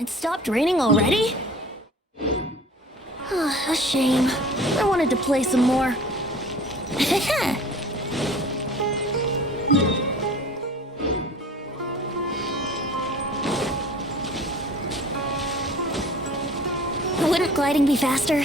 It stopped raining already? A shame. I wanted to play some more. Wouldn't gliding be faster?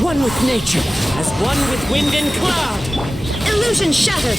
One with nature, as one with wind and cloud. Illusion shattered!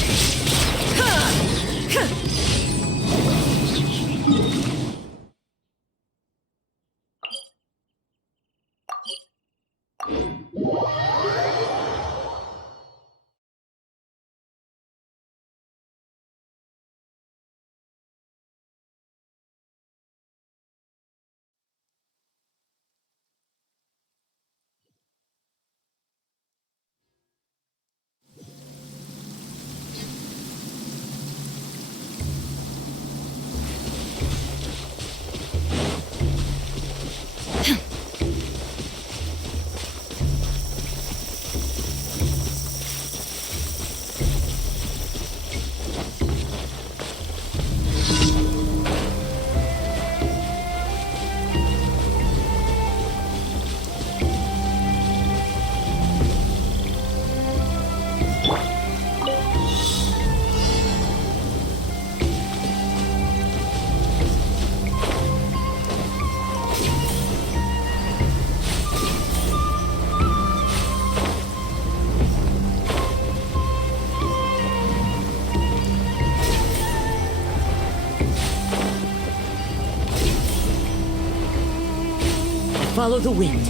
Follow the wind.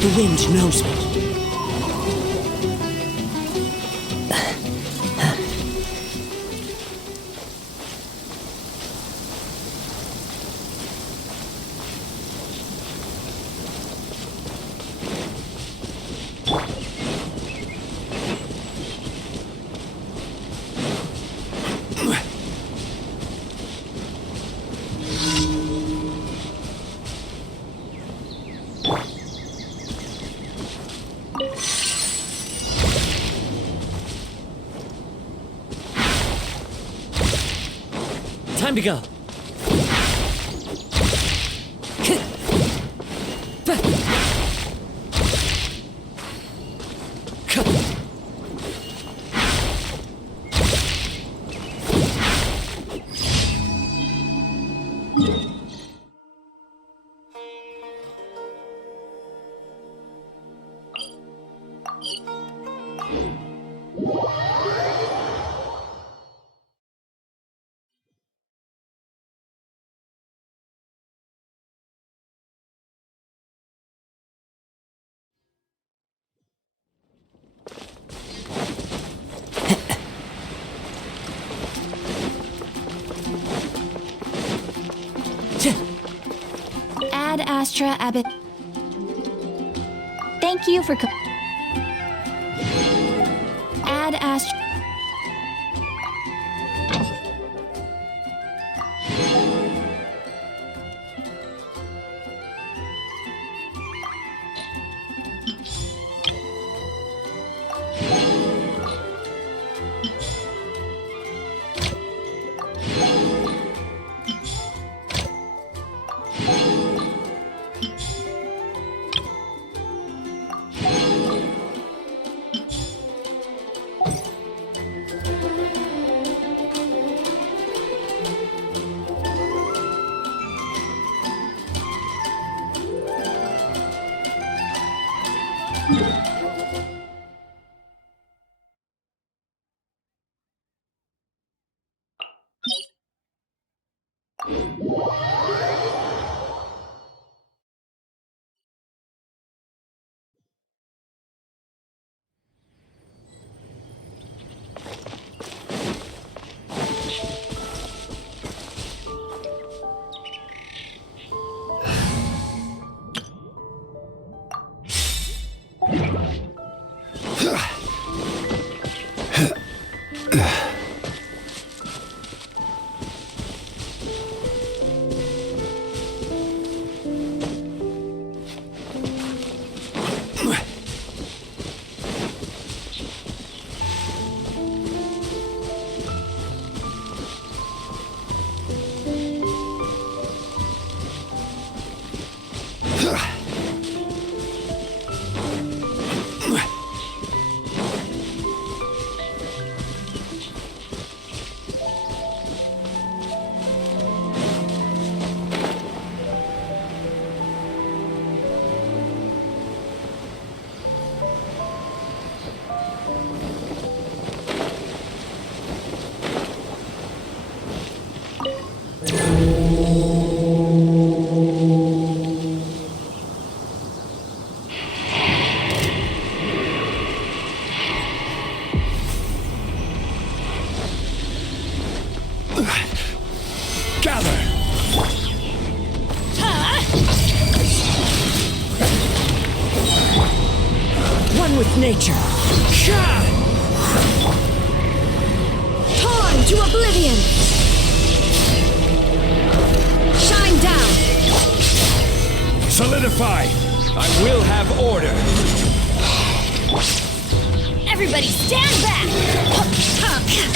The wind knows me. Time to go. Ad Astra Abbott. Thank you for Ad Astra. Gather! One with nature. Torn to oblivion! Shine down! Solidify! I will have order. Everybody stand back!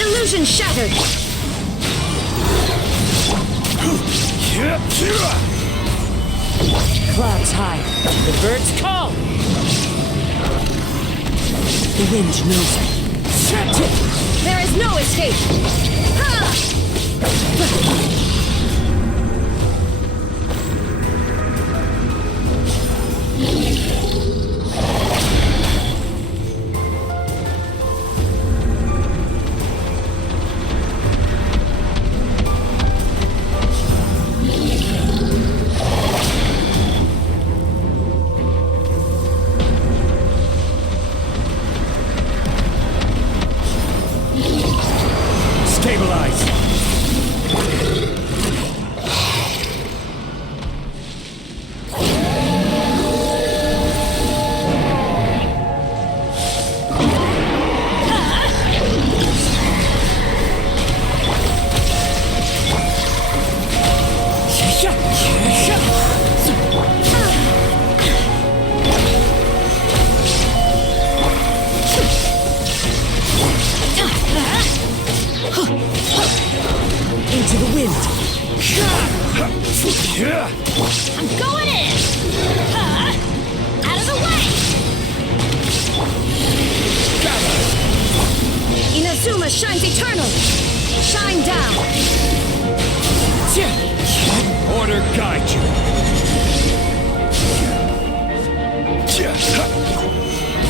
Illusion shattered! Clouds high. The birds call. The wind knows me. There is no escape! Stabilize! Into the wind. I'm going in! Out of the way! Inazuma shines eternal! Shine down! Order guide you.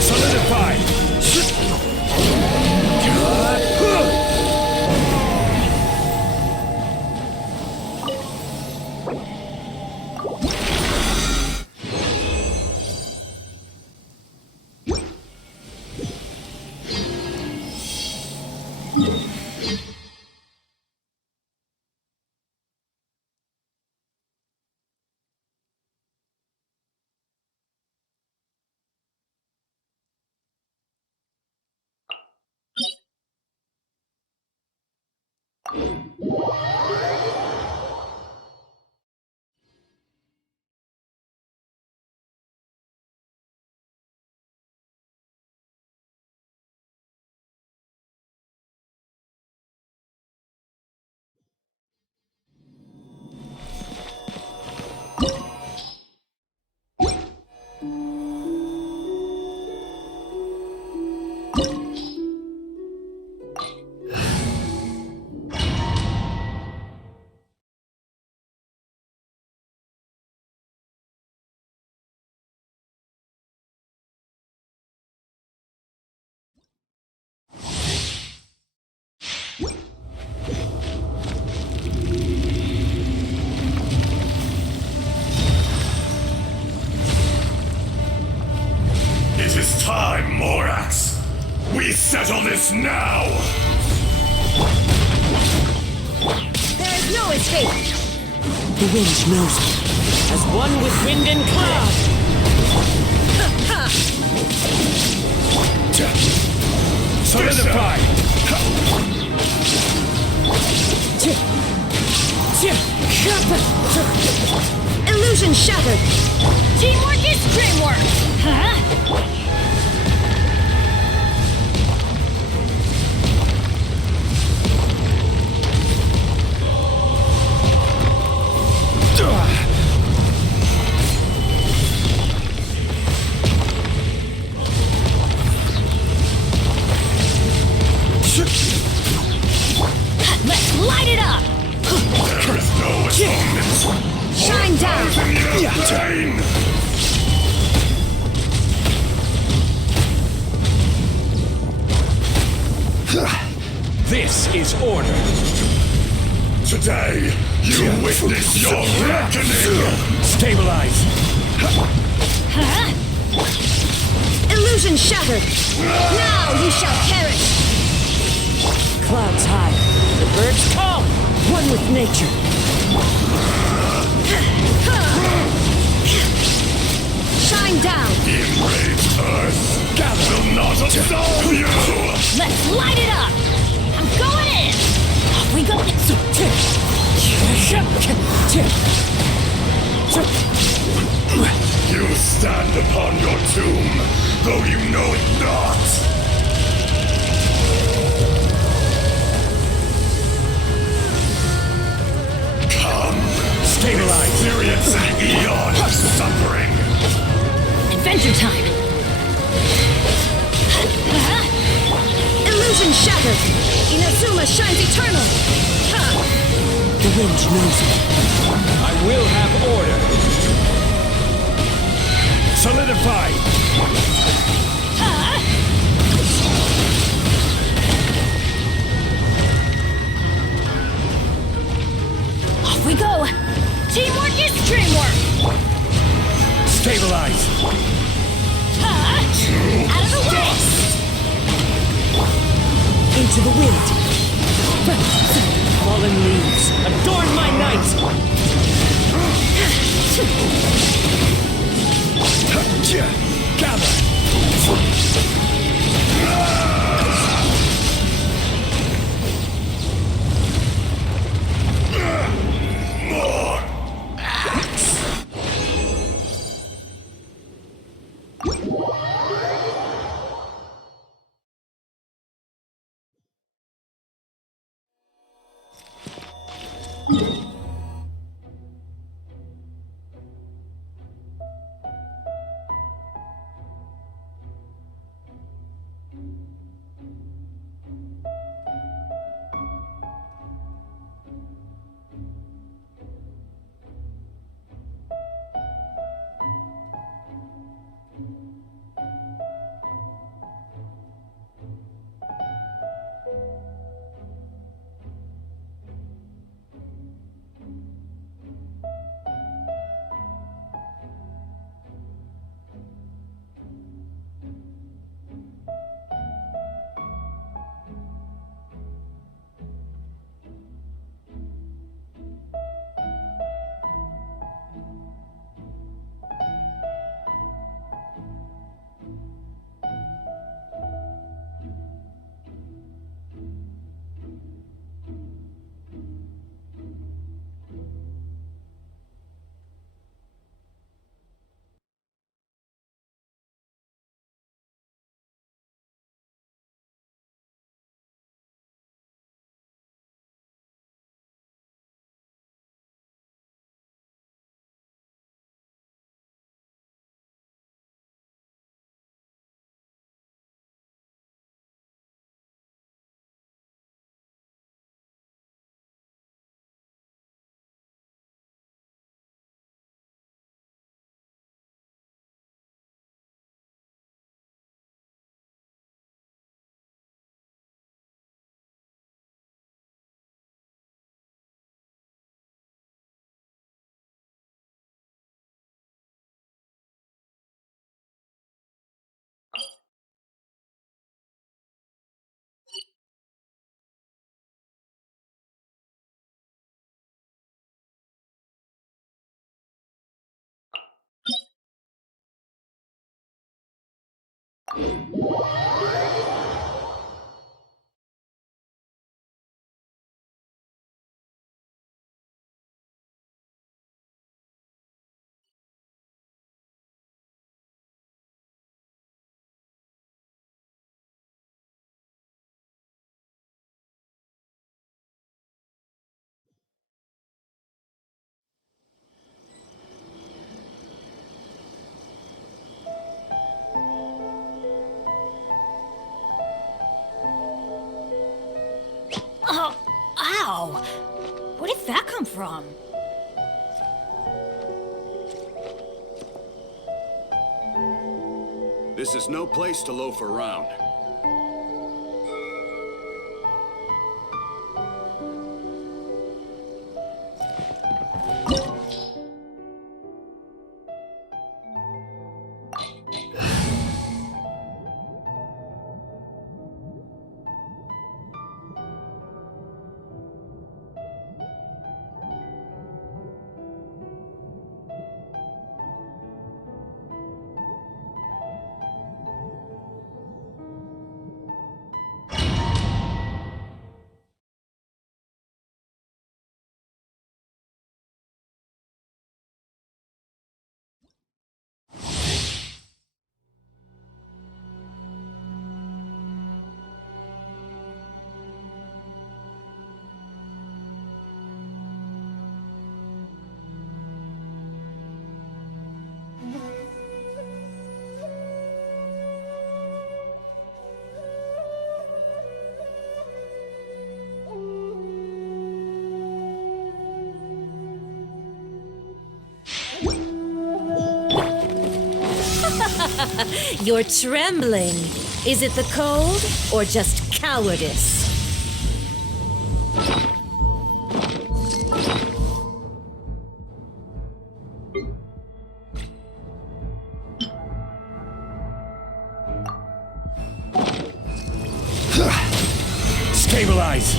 Solidify! It is time, Morax. We settle this now! There is no escape! The wind knows me. As one with wind and cloud. Solidify! Illusion shattered! Teamwork is dreamwork! Huh? Let's light it up! There is no atonement! Shine down! Pain! This is order. Today, you witness your reckoning! Stabilize! Illusion shattered! Now you shall perish! Clouds high. The birds call. One with nature. Shine down! Enraged Earth will not absolve you! Let's light it up! I'm going in! Off we go! You stand upon your tomb, though you know it not! Come! Stabilize! Experience an eon of suffering! Adventure time! Illusion shattered! Inazuma shines eternal! The wind knows me. I will have order! Solidify! Off we go! Teamwork is dreamwork! Stabilize! Out of the way! Into the wind. Fallen leaves. Adorn my night. Gather! Oh, ow! Where did that come from? This is no place to loaf around. You're trembling. Is it the cold or just cowardice? Stabilize!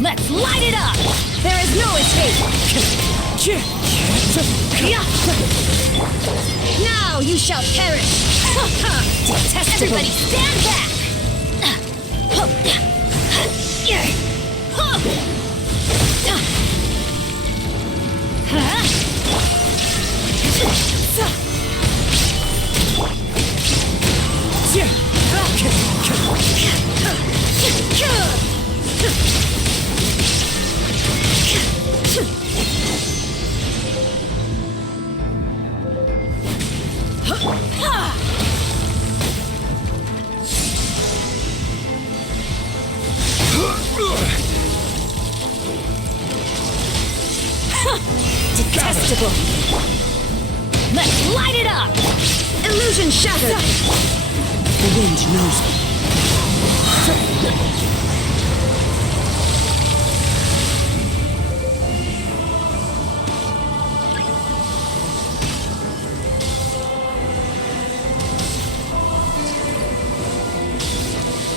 Let's light it up! There is no escape! Now you shall perish! Detestable! Everybody stand back! Detestable! Let's light it up! Illusion shattered! The wind knows me.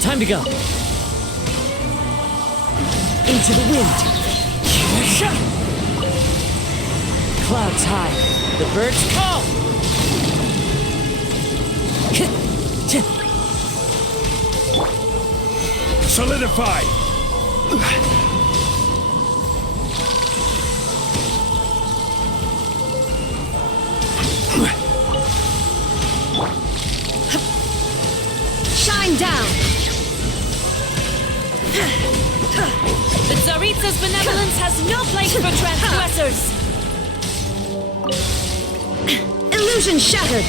Time to go. Into the wind. Clouds high. The birds call. Solidify! Shine down! The Tsaritsa's benevolence has no place for transgressors! Illusion shattered!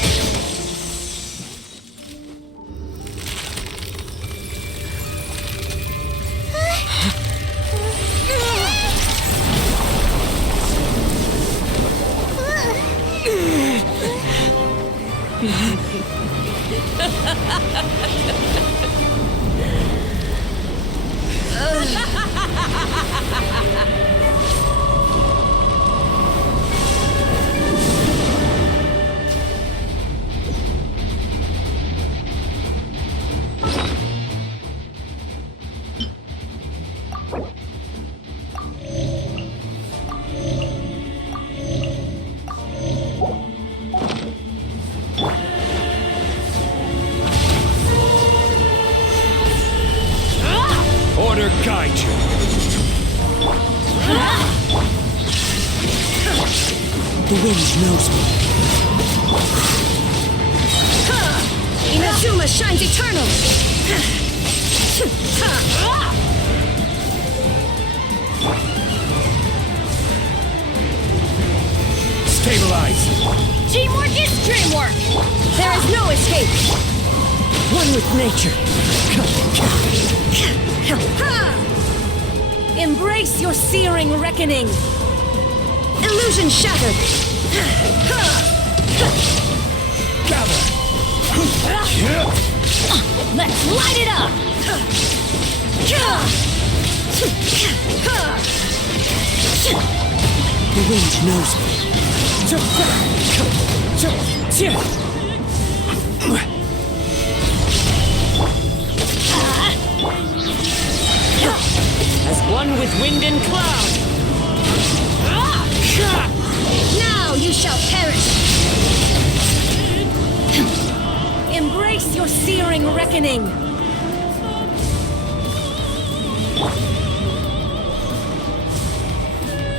Order guide you. The wind knows me. Inazuma shines eternal! Stabilize! Teamwork is dreamwork! There is no escape! One with nature. Embrace your searing reckoning! Illusion shattered! Gather! Let's light it up! The wind knows me. As one with wind and cloud. Now you shall perish! Embrace your searing reckoning!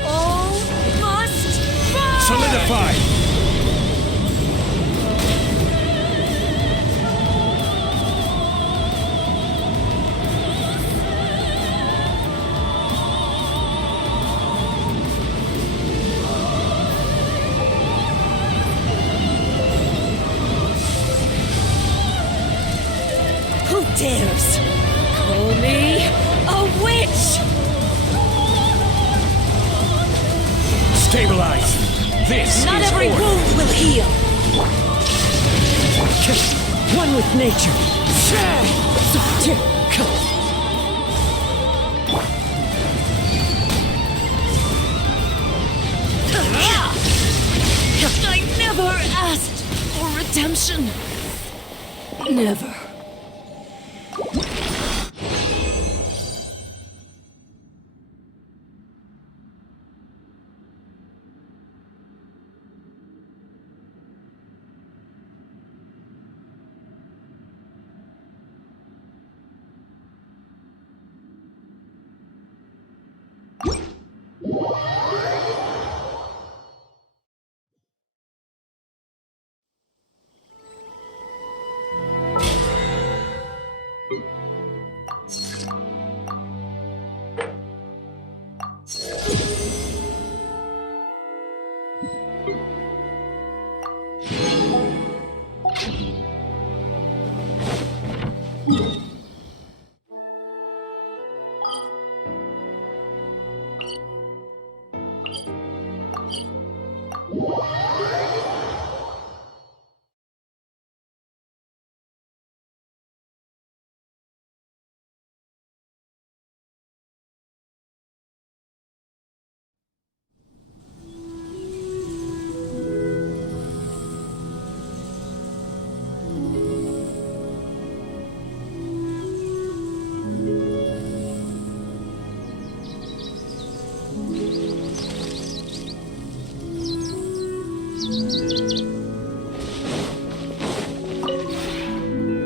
All must fall! Solidify! Who dares call me a witch? Stabilize! This Not is every order. wound will heal. One with nature. I never asked for redemption. Never.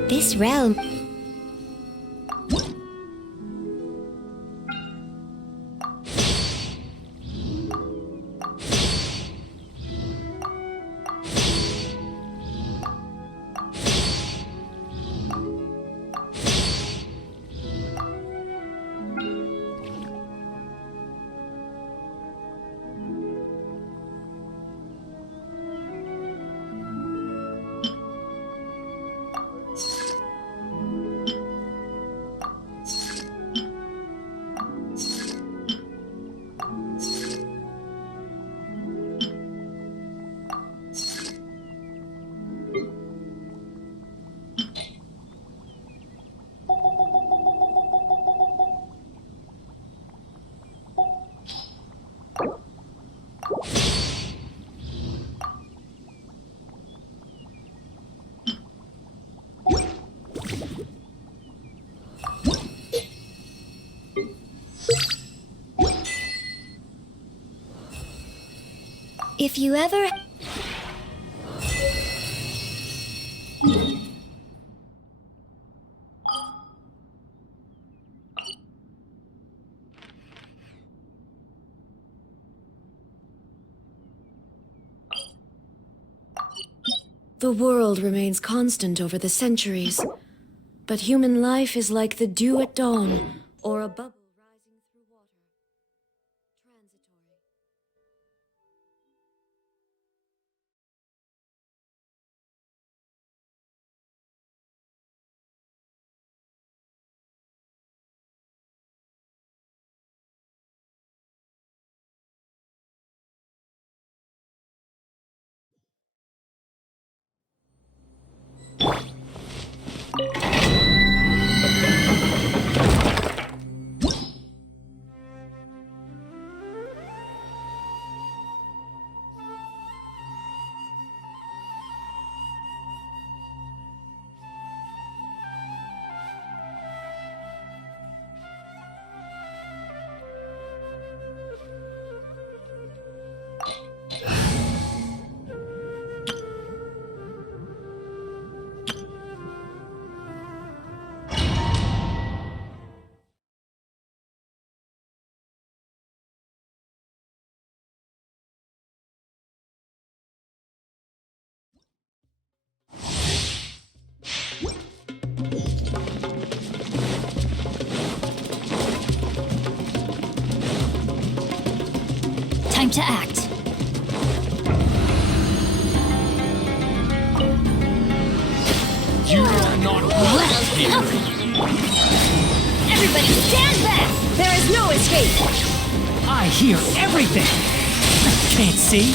This realm. If you ever... The world remains constant over the centuries, but human life is like the dew at dawn, or a bubble rising through water. Transitory. Time to act. You are not welcome here. Everybody stand back! There is no escape! I hear everything! Can't see?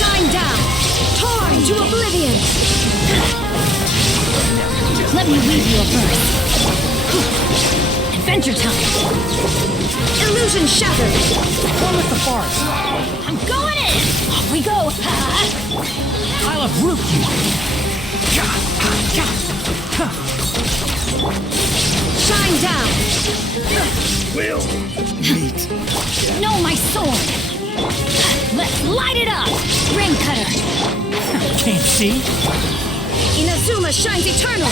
Shine down! Torn to oblivion! Let me weave you a verse. Adventure time! Illusion shattered! One with the forest! I'm going in! Off we go! I'll uproot you! Shine down! Will meet. No, my sword! Let's light it up! Ring cutter! Can't see? Inazuma shines eternal!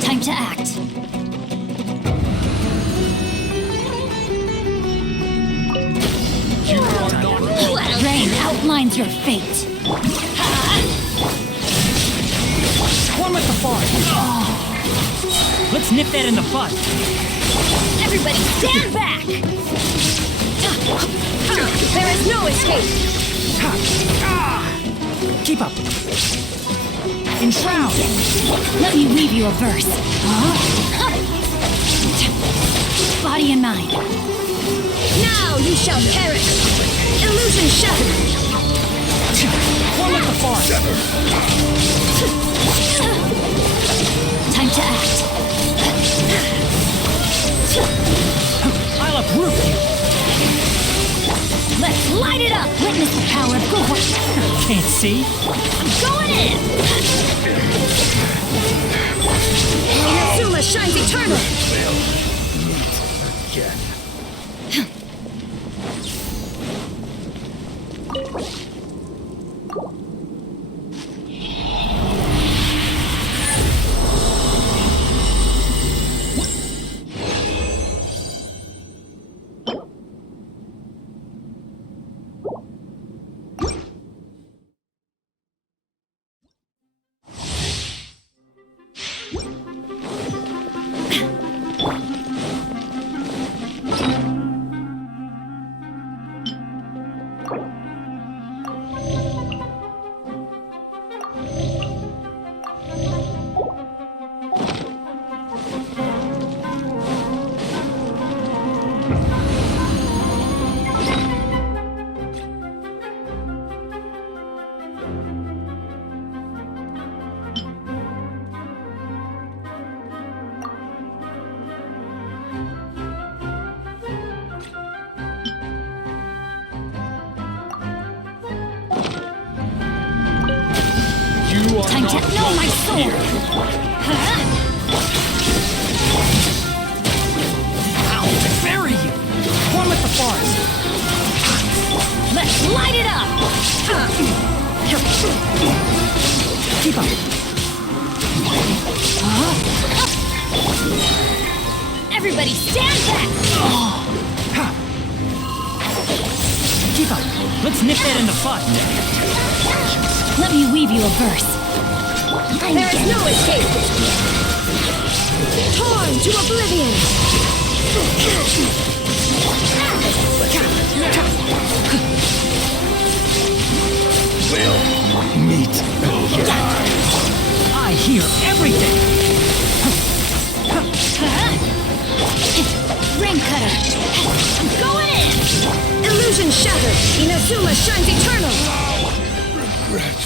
Time to act. Rain outlines your fate. One with the forest! Let's nip that in the bud! Everybody stand back! There is no escape! Keep up! Enshroud! Let me weave you a verse. Body and mind. Now you shall perish! Illusion shattered! One with the forest! Time to act. I'll uproot you! Let's light it up! Witness the power of Gohor. Can't see? I'm going in! Inazuma shines eternal! Again. Time to know my sword! I'll bury you! One with the forest! Let's light it up! Keep up! Everybody stand back! Keep up! Let's nip that in the bud! Let me weave you a verse. There is no escape! Torn to oblivion! Will meet. I hear everything! Ring cutter! I'm going in! Illusion shattered! Inazuma shines eternal! Regret.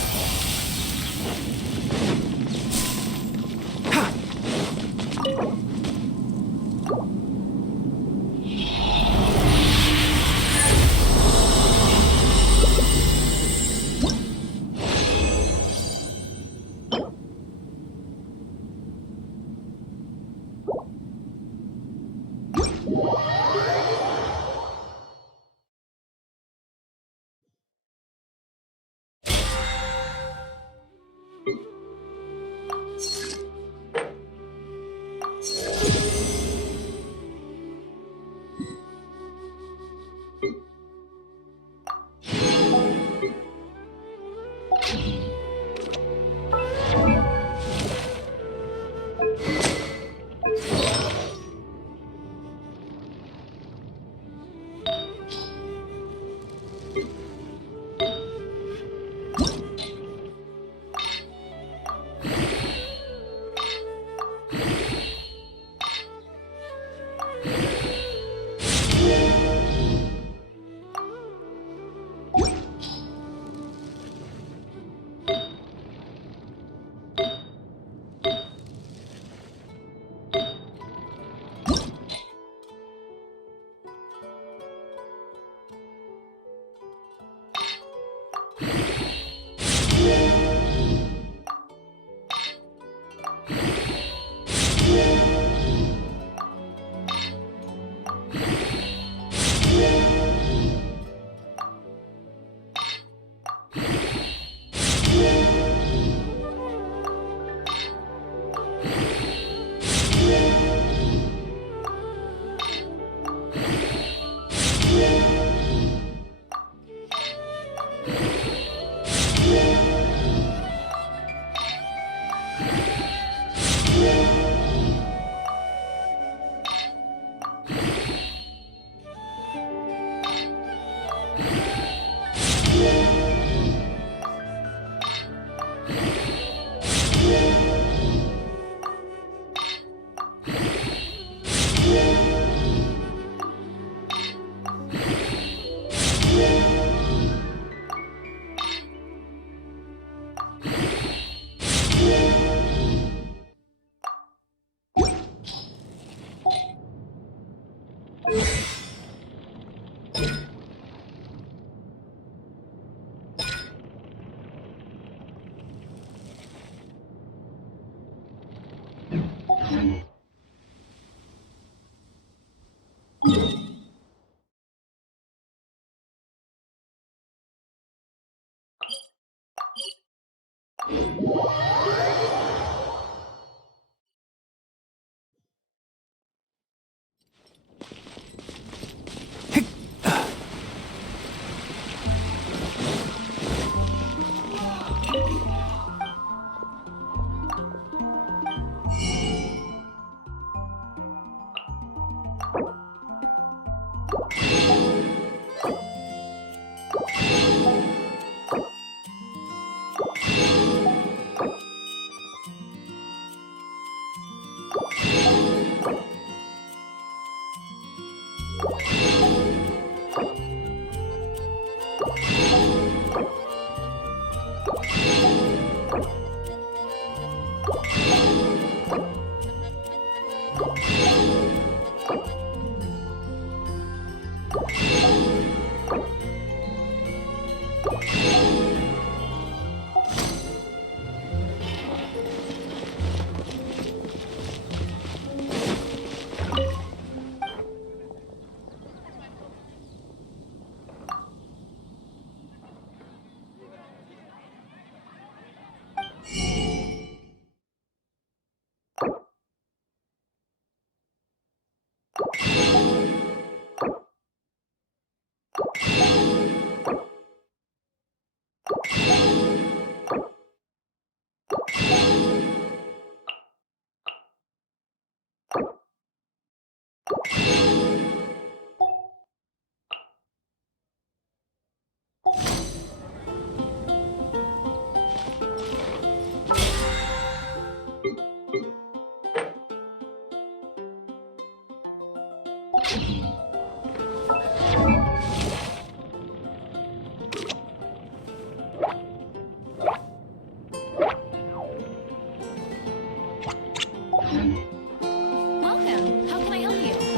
Welcome. How can I help you?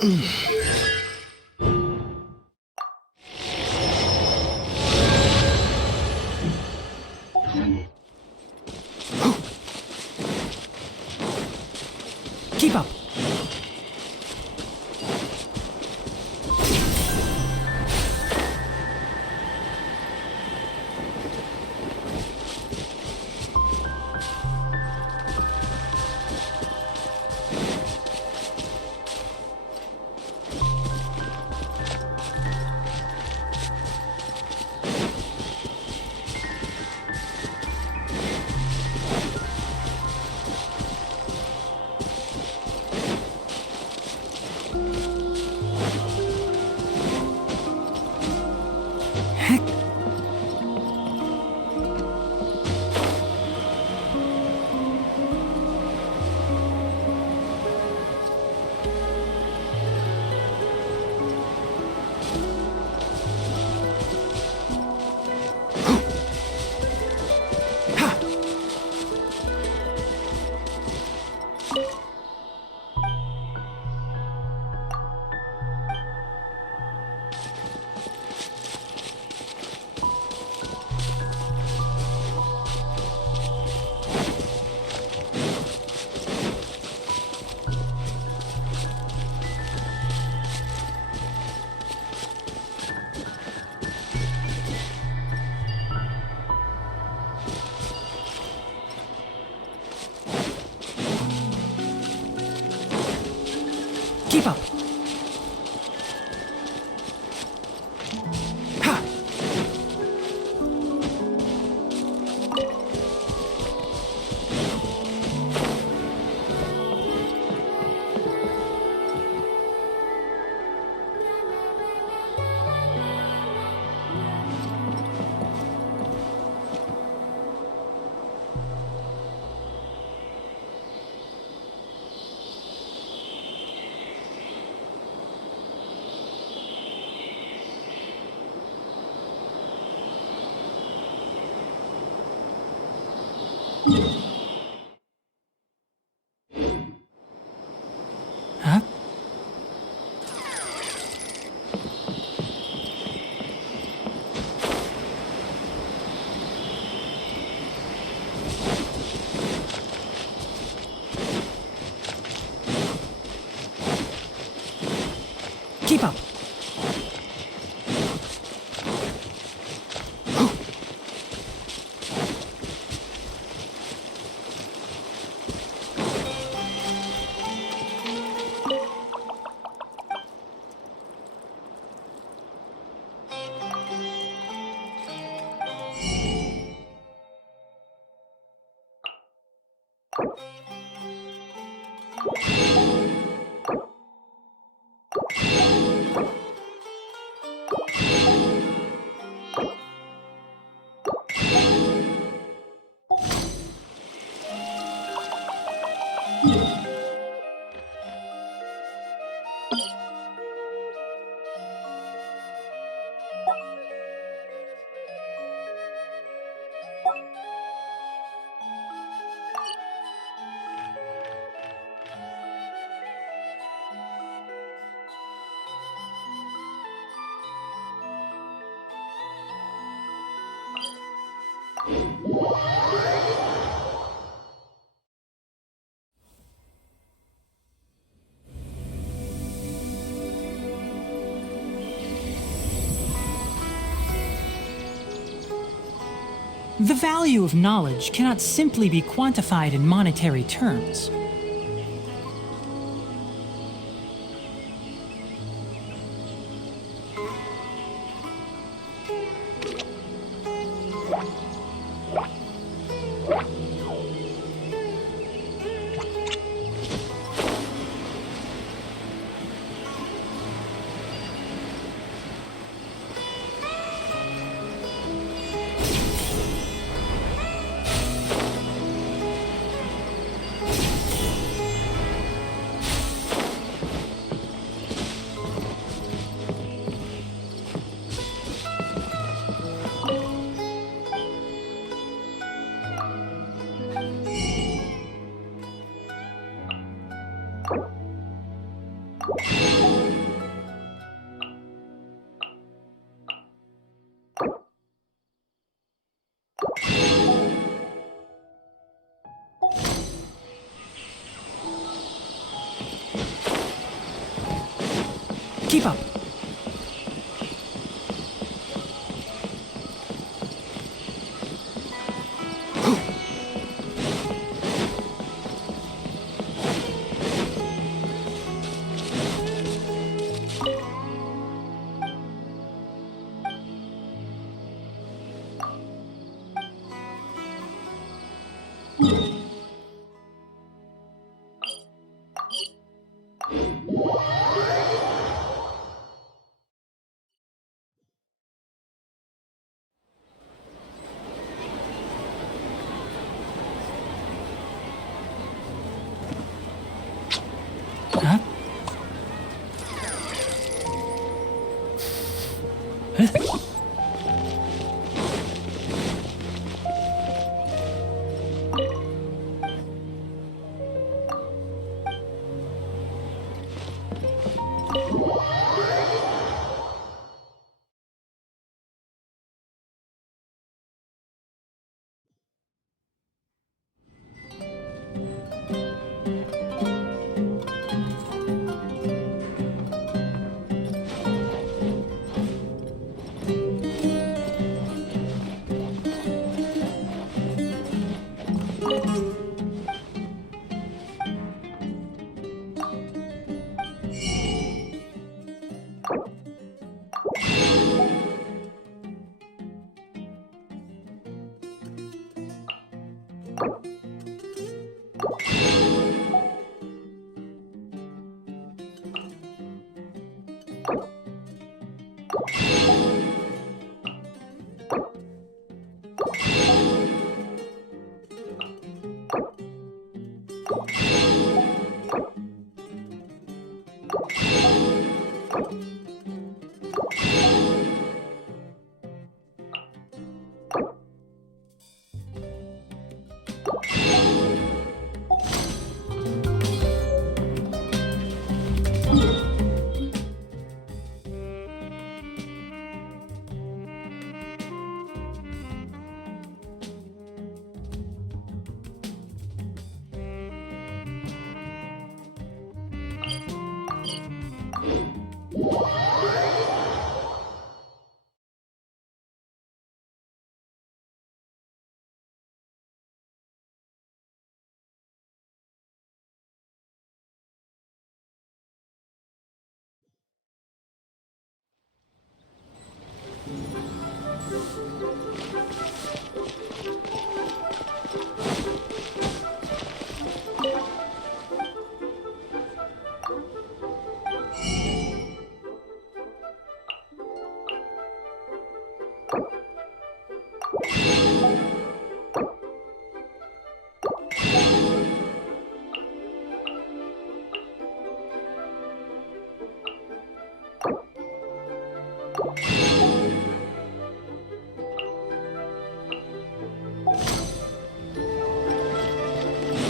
Keep up. Keep up. Ha! Huh? Keep up. The value of knowledge cannot simply be quantified in monetary terms. Keep up. Huh?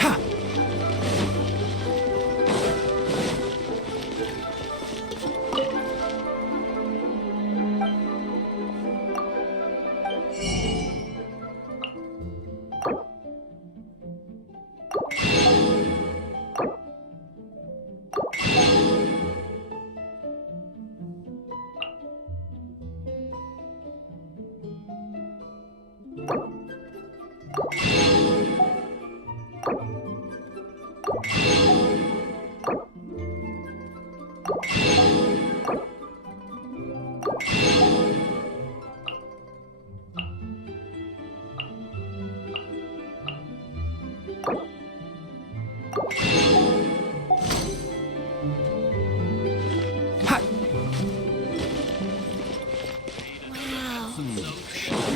Huh?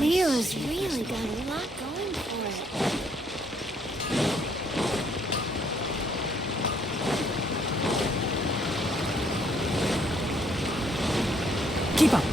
Nero's really got a lot going for it. Keep up.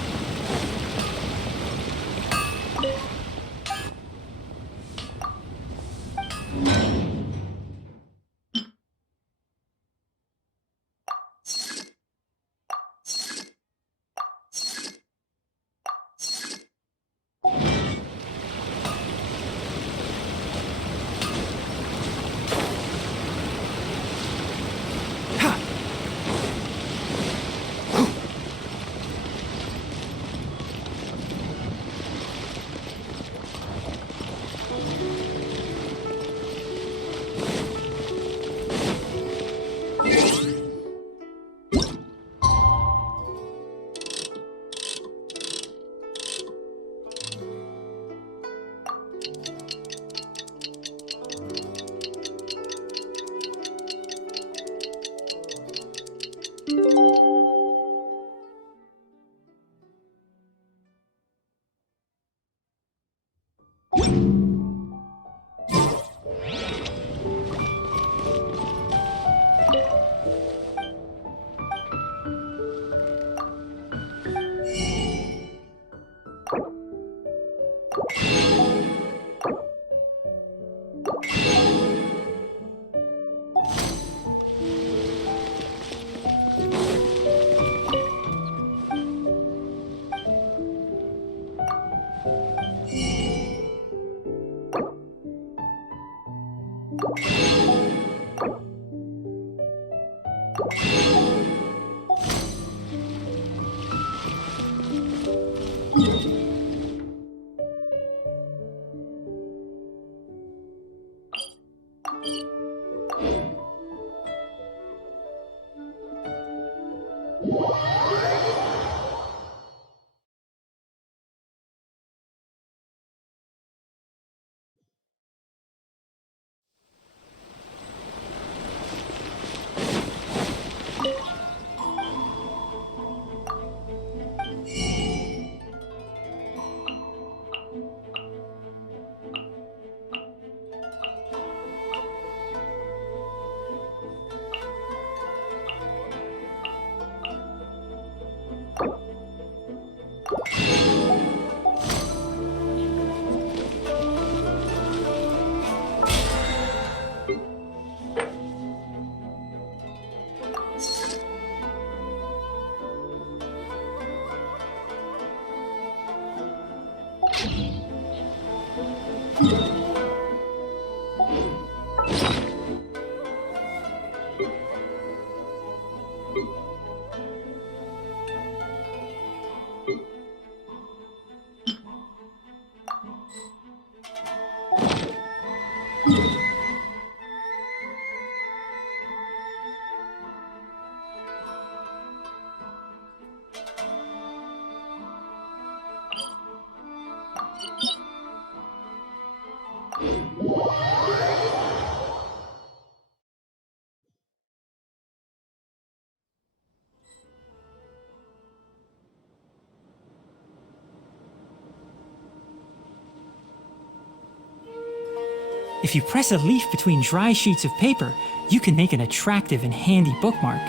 If you press a leaf between dry sheets of paper, you can make an attractive and handy bookmark.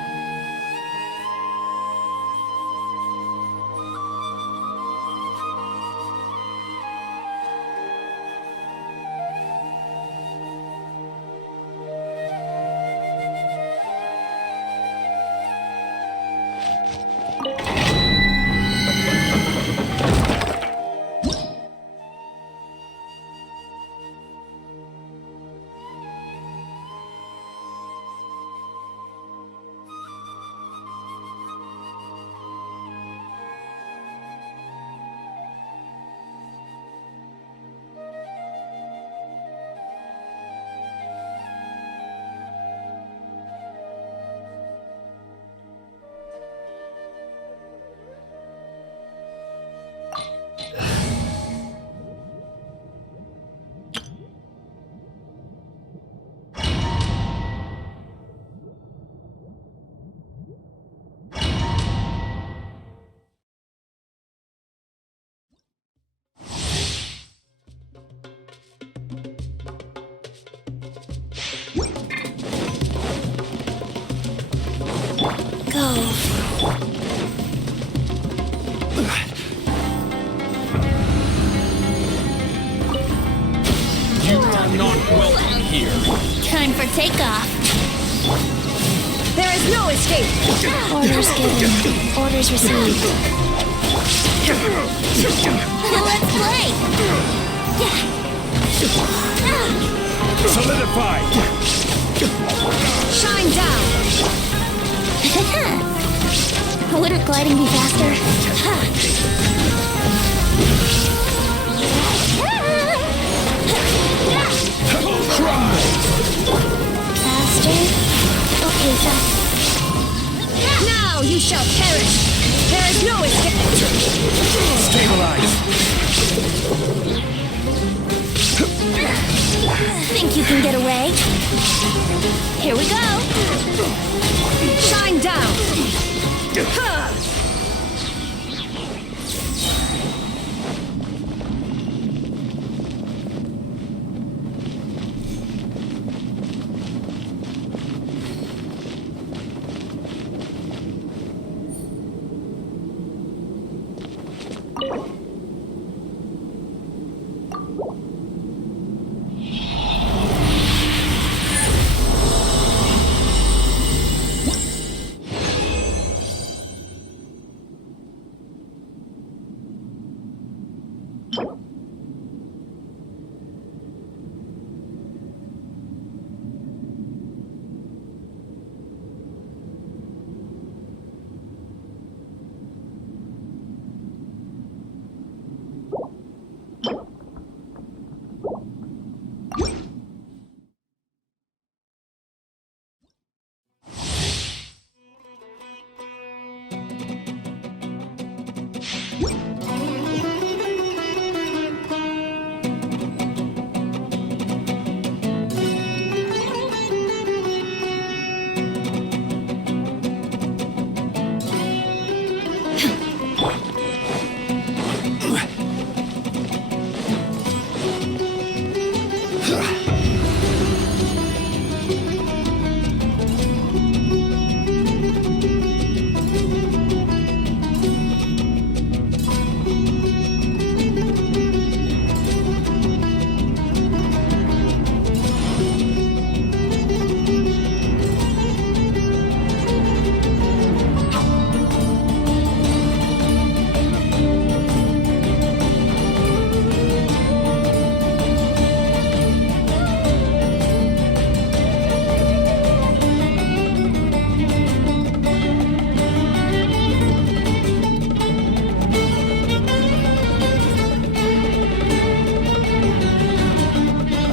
You are not welcome here. Time for takeoff. There is no escape! Orders given. Orders received. Let's play. Solidify! Shine down! Wouldn't gliding be faster? Faster? Okay, fast. Now you shall perish! There is no escape! Stabilize! Think you can get away? Here we go. Shine down! Huh.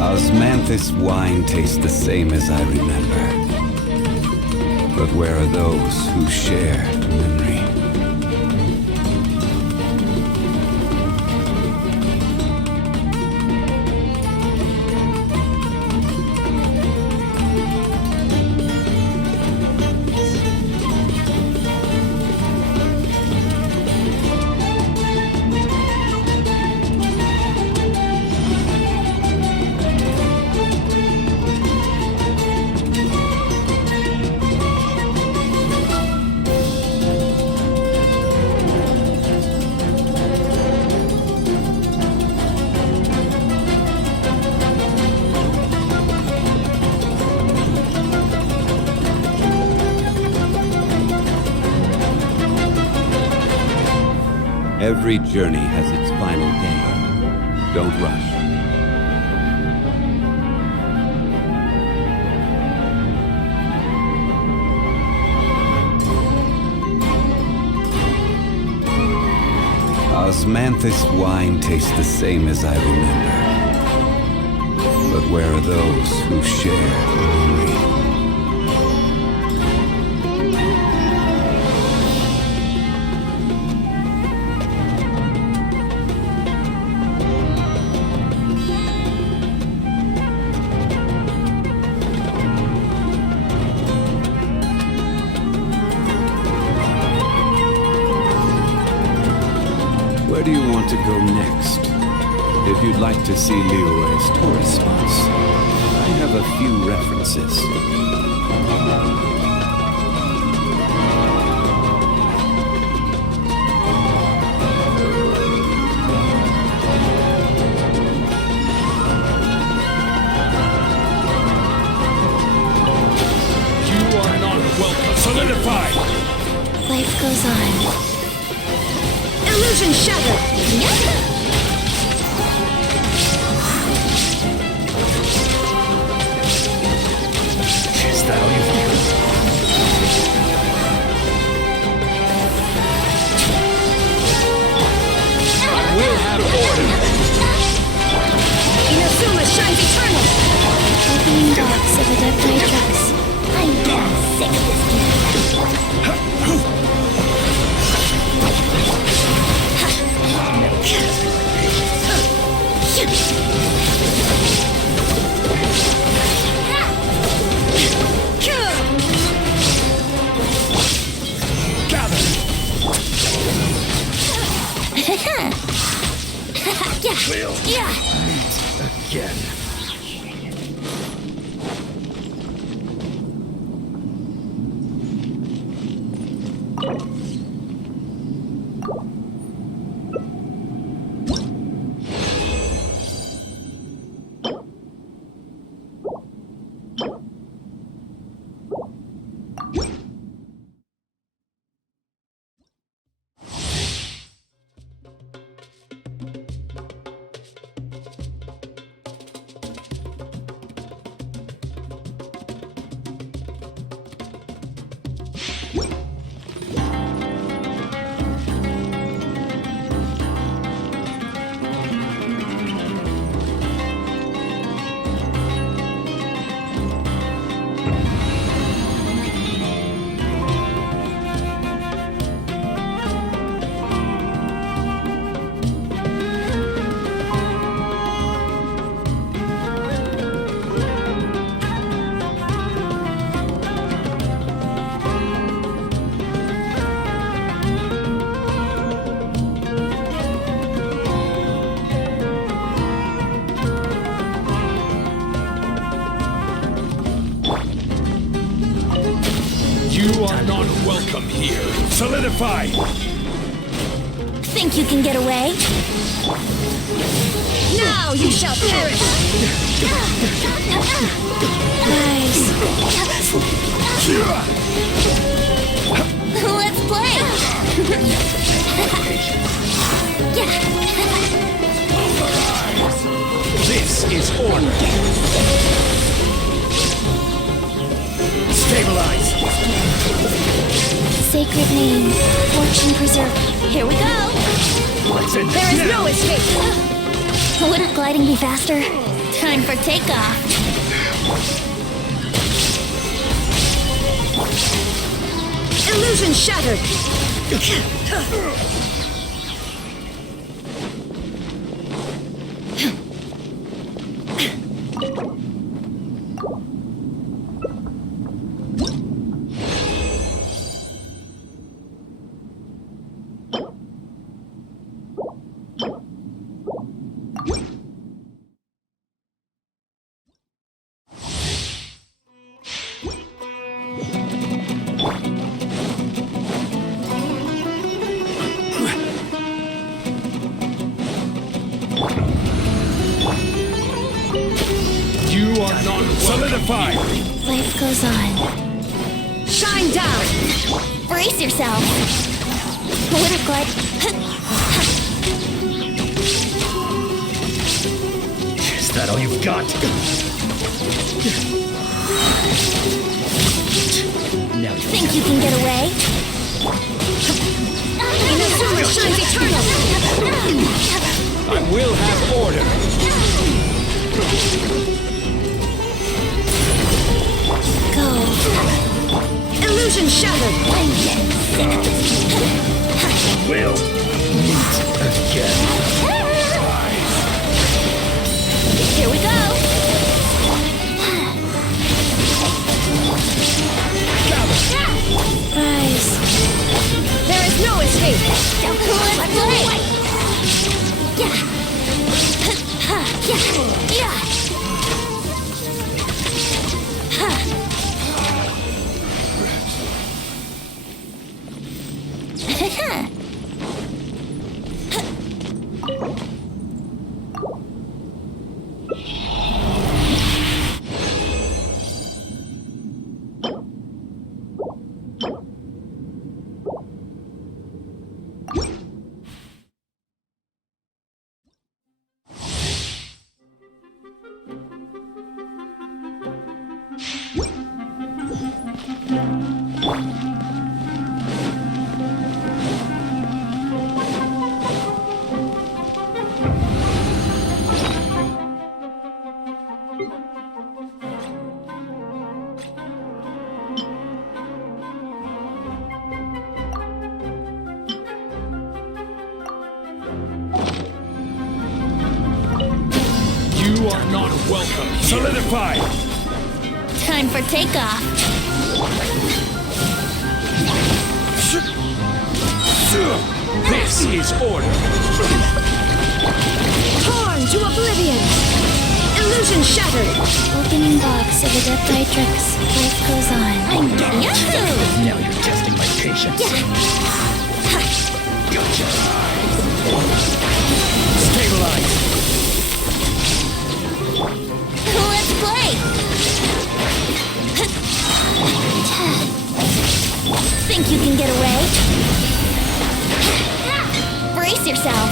Osmanthus wine tastes the same as I remember. But where are those who share memory? Every journey has its final day. Don't rush. Osmanthus wine tastes the same as I remember. But where are those who share memory? Where do you want to go next? If you'd like to see Liyue's tourist spots, I have a few references. You are not welcome. Solidify! Life goes on. Illusion shattered! Is that how you feel? I will have order! Inazuma shines eternal! Opening dogs of a dead tracks. I'm damn sick of this game. Yeah. Again. You are not welcome here. Solidify! Think you can get away? Now you shall perish! Nice. Let's play! This is order. Stabilize. Sacred name, fortune preserver. Here we go! Let's end There is this no now. escape! Wouldn't gliding be faster? Time for takeoff. Illusion shattered! You are not solidified. Life goes on. Shine down! Brace yourself. Water glide. Is that all you've got? Now you Think you can get away? Inazuma shines eternal! I will have order. Go. Illusion shattered! Will meet again. Here we go. Rise. There is no escape! Let's play. Yeah. Yeah. You are not welcome. Solidified. Time for takeoff. This is order. Torn to oblivion! Illusion shattered! Opening box of the Death Life goes on. I'm getting Yahoo! Now you're testing my patience. Gotcha. Stabilize. Let's play! Think you can get away? Brace yourself!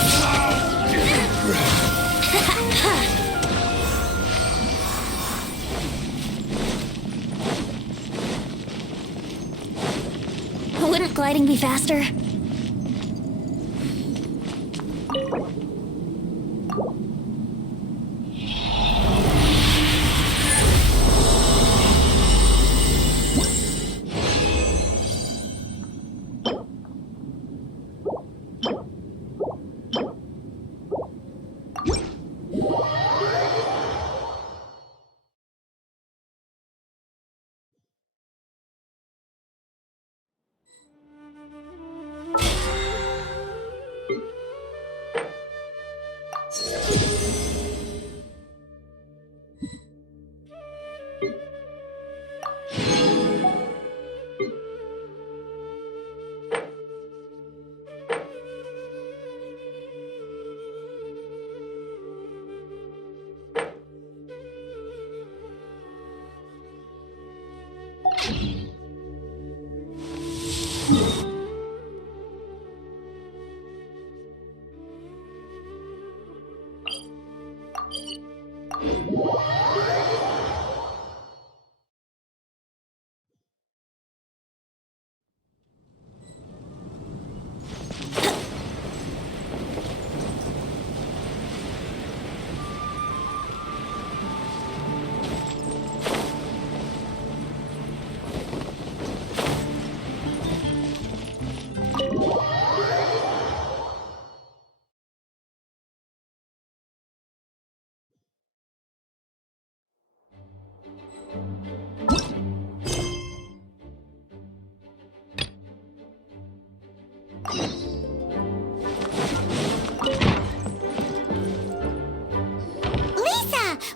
Wouldn't gliding be faster?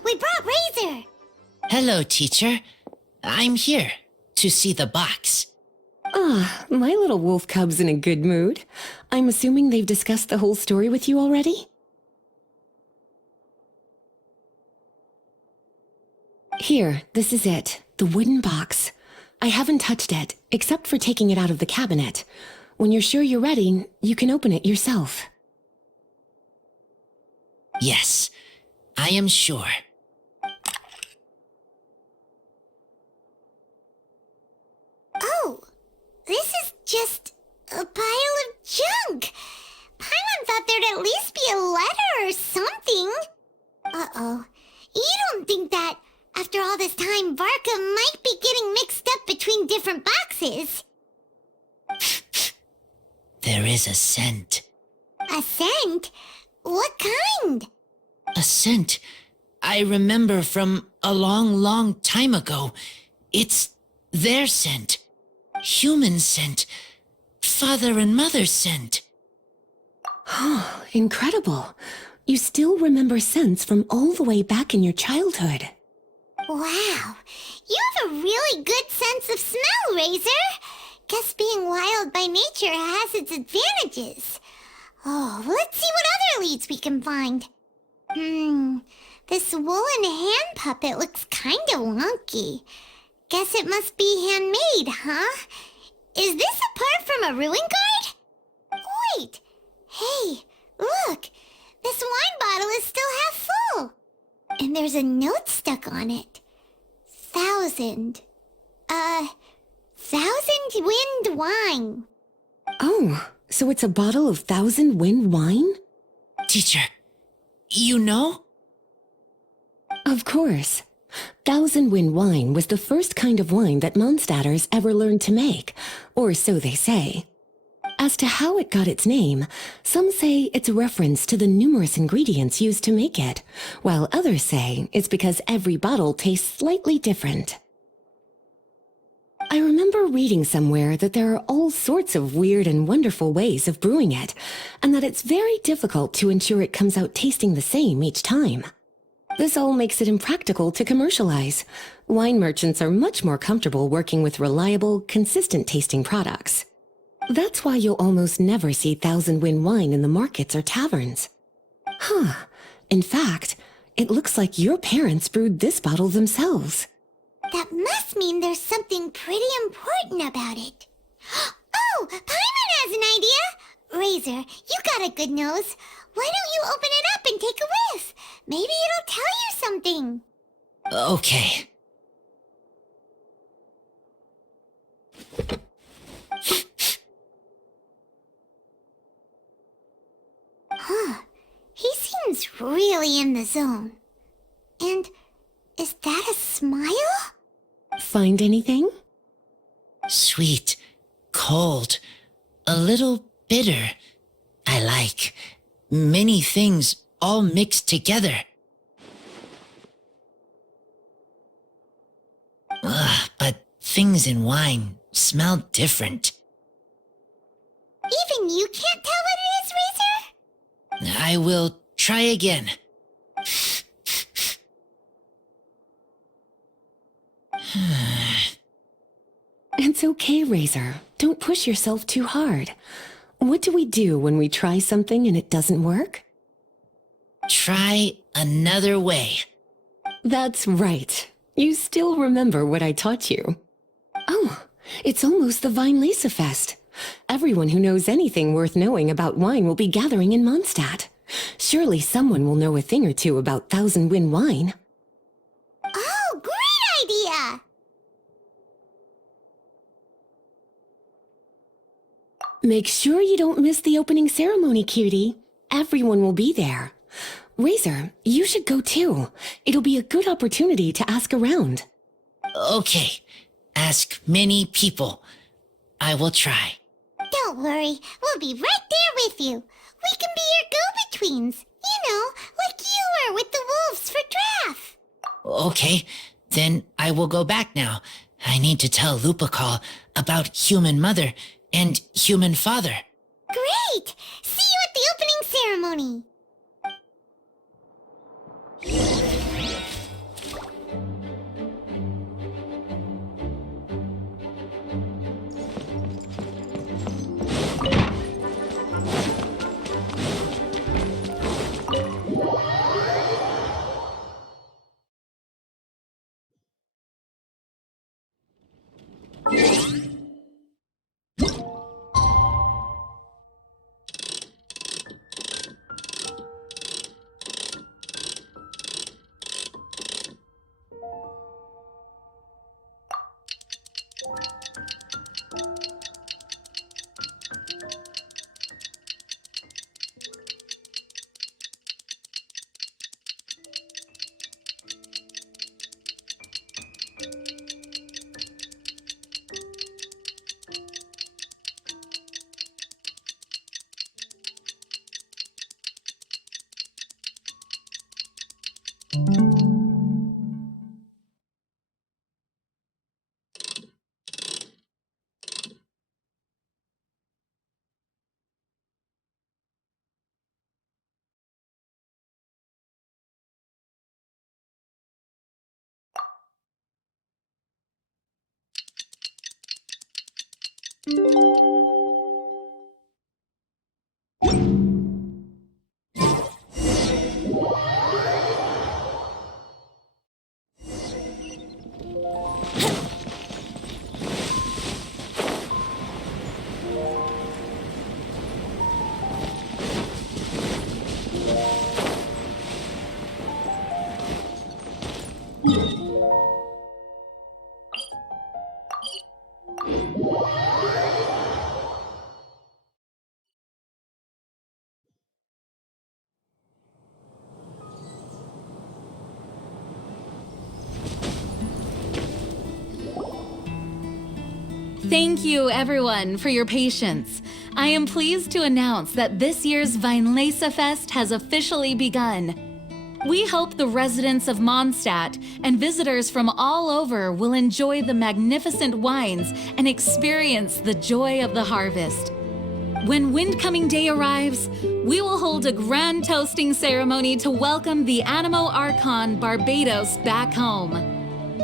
we brought Razor. Hello, teacher. I'm here to see the box. Ah, my little wolf cub's in a good mood. I'm assuming they've discussed the whole story with you already? Here, this is it. The wooden box. I haven't touched it, except for taking it out of the cabinet. When you're sure you're ready, you can open it yourself. Yes, I am sure. Oh, this is just a pile of junk. Paimon thought there'd at least be a letter or something. Uh-oh. You don't think that, after all this time, Varka might be getting mixed up between different boxes? There is a scent. A scent? What kind? A scent I remember from a long, long time ago. It's their scent. Human scent. Father and mother scent. Oh, incredible. You still remember scents from all the way back in your childhood. Wow. You have a really good sense of smell, Razor. Guess being wild by nature has its advantages. Oh, let's see what other leads we can find. This woolen hand puppet looks kinda wonky. Guess it must be handmade, huh? Is this a part from a ruin guard? Wait! Hey, look! This wine bottle is still half full! And there's a note stuck on it. 1,000 wind wine. Oh, so it's a bottle of 1,000 wind wine? Teacher, you know? Of course. 1,000 wind wine was the first kind of wine that Mondstadters ever learned to make, or so they say. As to how it got its name, some say it's a reference to the numerous ingredients used to make it, while others say it's because every bottle tastes slightly different. I remember reading somewhere that there are all sorts of weird and wonderful ways of brewing it, and that it's very difficult to ensure it comes out tasting the same each time. This all makes it impractical to commercialize. Wine merchants are much more comfortable working with reliable, consistent-tasting products. That's why you'll almost never see 1,000 wind wine in the markets or taverns. Huh. In fact, it looks like your parents brewed this bottle themselves. That must mean there's something pretty important about it. Oh, Paimon has an idea! Razor, you got a good nose. Why don't you open it up and take a whiff? Maybe it'll tell you something. Okay. Huh. He seems really in the zone. And is that a smile? Find anything? Sweet, cold, a little bitter. I like many things all mixed together. But things in wine smell different. Even you can't tell what it is, Razor? I will try again. It's okay, Razor. Don't push yourself too hard. What do we do when we try something and it doesn't work? Try another way. That's right. You still remember what I taught you. Oh, it's almost the Vine Lisa Fest. Everyone who knows anything worth knowing about wine will be gathering in Mondstadt. Surely someone will know a thing or two about 1,000 wind wine. Oh, great idea! Make sure you don't miss the opening ceremony, cutie. Everyone will be there. Razor, you should go too. It'll be a good opportunity to ask around. Okay, ask many people. I will try. Don't worry, we'll be right there with you. We can be your go-betweens. You know, like you were with the wolves for Draff. Okay, then I will go back now. I need to tell Lupacall about human mother and human father. Great! See you at the opening ceremony. Thank you, everyone, for your patience. I am pleased to announce that this year's Weinlese Fest has officially begun. We hope the residents of Mondstadt and visitors from all over will enjoy the magnificent wines and experience the joy of the harvest. When Windcoming Day arrives, we will hold a grand toasting ceremony to welcome the Animo Archon Barbados back home.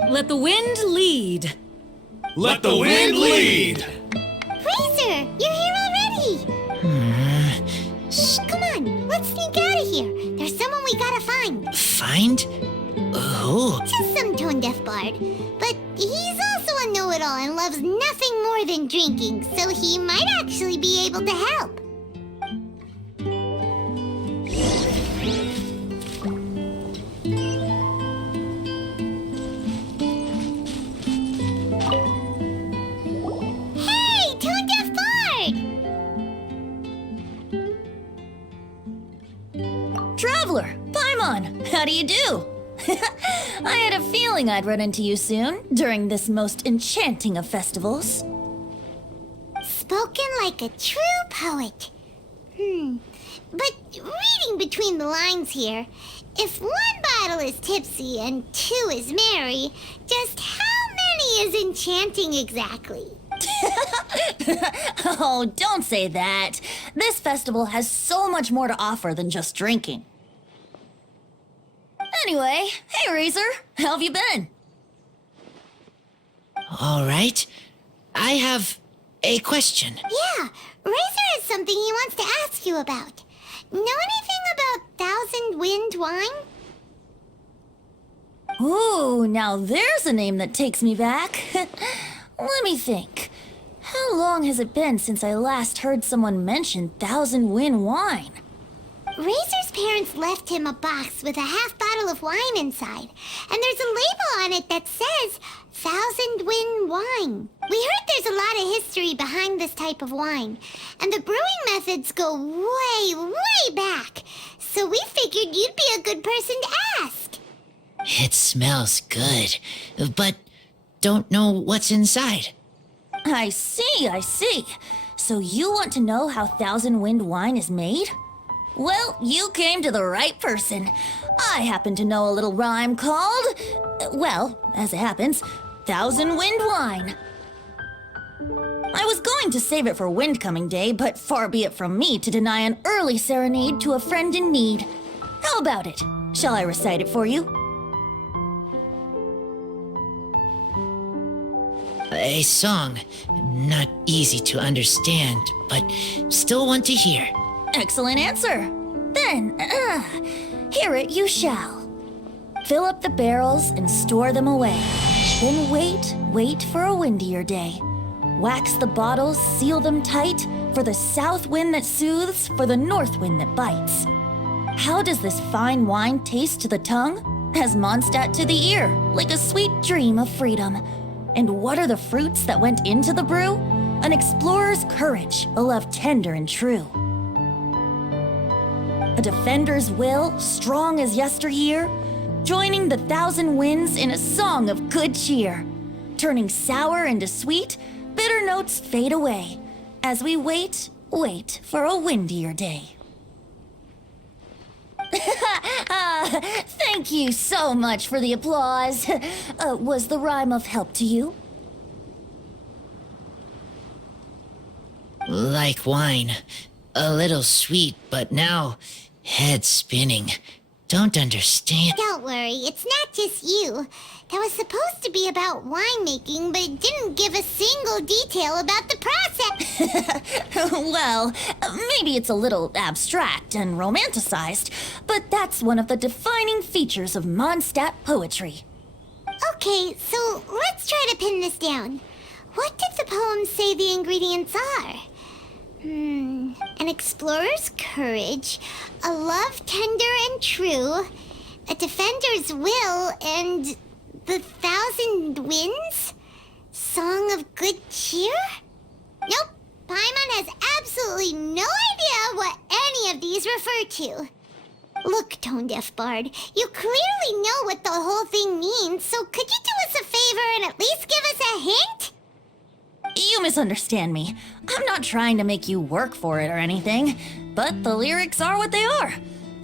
Let the wind lead. Let the wind lead! Razor, you're here already! Shh, come on, let's sneak out of here. There's someone we gotta find. Find? Who? Just some tone-deaf bard. But he's also a know-it-all and loves nothing more than drinking, so he might actually be able to help. Traveler, Paimon, how do you do? I had a feeling I'd run into you soon, during this most enchanting of festivals. Spoken like a true poet. But reading between the lines here, if one bottle is tipsy and two is merry, just how many is enchanting exactly? Oh, don't say that. This festival has so much more to offer than just drinking. Anyway, hey Razor, how have you been? All right. I have a question. Yeah, Razor has something he wants to ask you about. Know anything about Thousand Wind wine? Ooh, now there's a name that takes me back. Let me think. How long has it been since I last heard someone mention Thousand Wind wine? Razor's parents left him a box with a half bottle of wine inside, and there's a label on it that says Thousand Wind wine. We heard there's a lot of history behind this type of wine, and the brewing methods go way, way back, so we figured you'd be a good person to ask. It smells good, but don't know what's inside. I see. So you want to know how Thousand Wind wine is made? Well, you came to the right person. I happen to know a little rhyme called, well, as it happens, Thousand Wind wine. I was going to save it for Windcoming Day, but far be it from me to deny an early serenade to a friend in need. How about it? Shall I recite it for you? A song. Not easy to understand, but still want to hear. Excellent answer. Then, hear it you shall. Fill up the barrels and store them away. Then wait for a windier day. Wax the bottles, seal them tight, for the south wind that soothes, for the north wind that bites. How does this fine wine taste to the tongue? As Mondstadt to the ear, like a sweet dream of freedom. And what are the fruits that went into the brew? An explorer's courage, a love tender and true. A defender's will, strong as yesteryear, joining the thousand winds in a song of good cheer. Turning sour into sweet, bitter notes fade away, as we wait for a windier day. Thank Thank you so much for the applause. Was the rhyme of help to you? Like wine. A little sweet, but now head spinning. Don't understand. Don't worry, it's not just you. That was supposed to be about winemaking, but it didn't give a single detail about the process. Well, maybe it's a little abstract and romanticized, but that's one of the defining features of Mondstadt poetry. Okay, so let's try to pin this down. What did the poem say the ingredients are? An explorer's courage, a love tender and true, a defender's will, and the thousand winds? Song of good cheer? Nope, Paimon has absolutely no idea what any of these refer to. Look, Tone Deaf Bard, you clearly know what the whole thing means, so could you do us a favor and at least give us a hint? You misunderstand me. I'm not trying to make you work for it or anything, but the lyrics are what they are.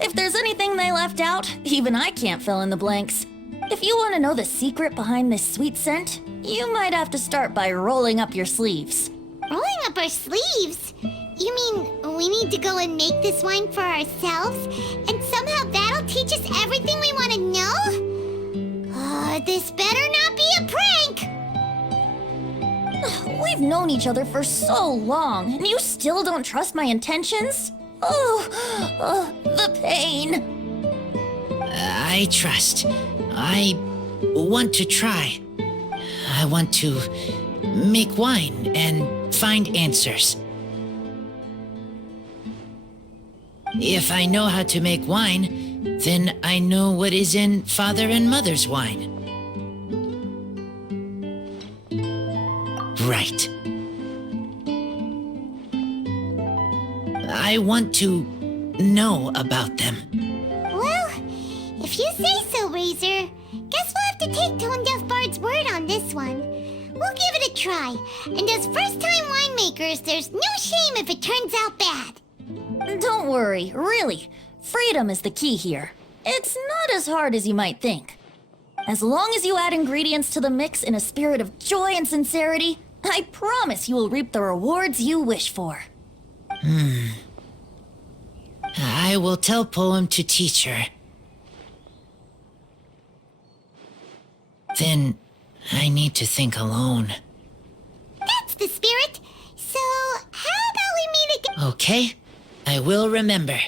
If there's anything they left out, even I can't fill in the blanks. If you want to know the secret behind this sweet scent, you might have to start by rolling up your sleeves. Rolling up our sleeves? You mean we need to go and make this wine for ourselves, and somehow that'll teach us everything we want to know? This better not be a prank! We've known each other for so long, and you still don't trust my intentions? The pain. I trust. I want to try. I want to make wine and find answers. If I know how to make wine, then I know what is in Father and Mother's wine. Right. I want to know about them. Well, if you say so, Razor, guess we'll have to take Tone Deaf Bard's word on this one. We'll give it a try, and as first-time winemakers, there's no shame if it turns out bad. Don't worry, really. Freedom is the key here. It's not as hard as you might think. As long as you add ingredients to the mix in a spirit of joy and sincerity, I promise you will reap the rewards you wish for. I will tell Poem to teach her. Then I need to think alone. That's the spirit. So, how about we meet again? Okay, I will remember.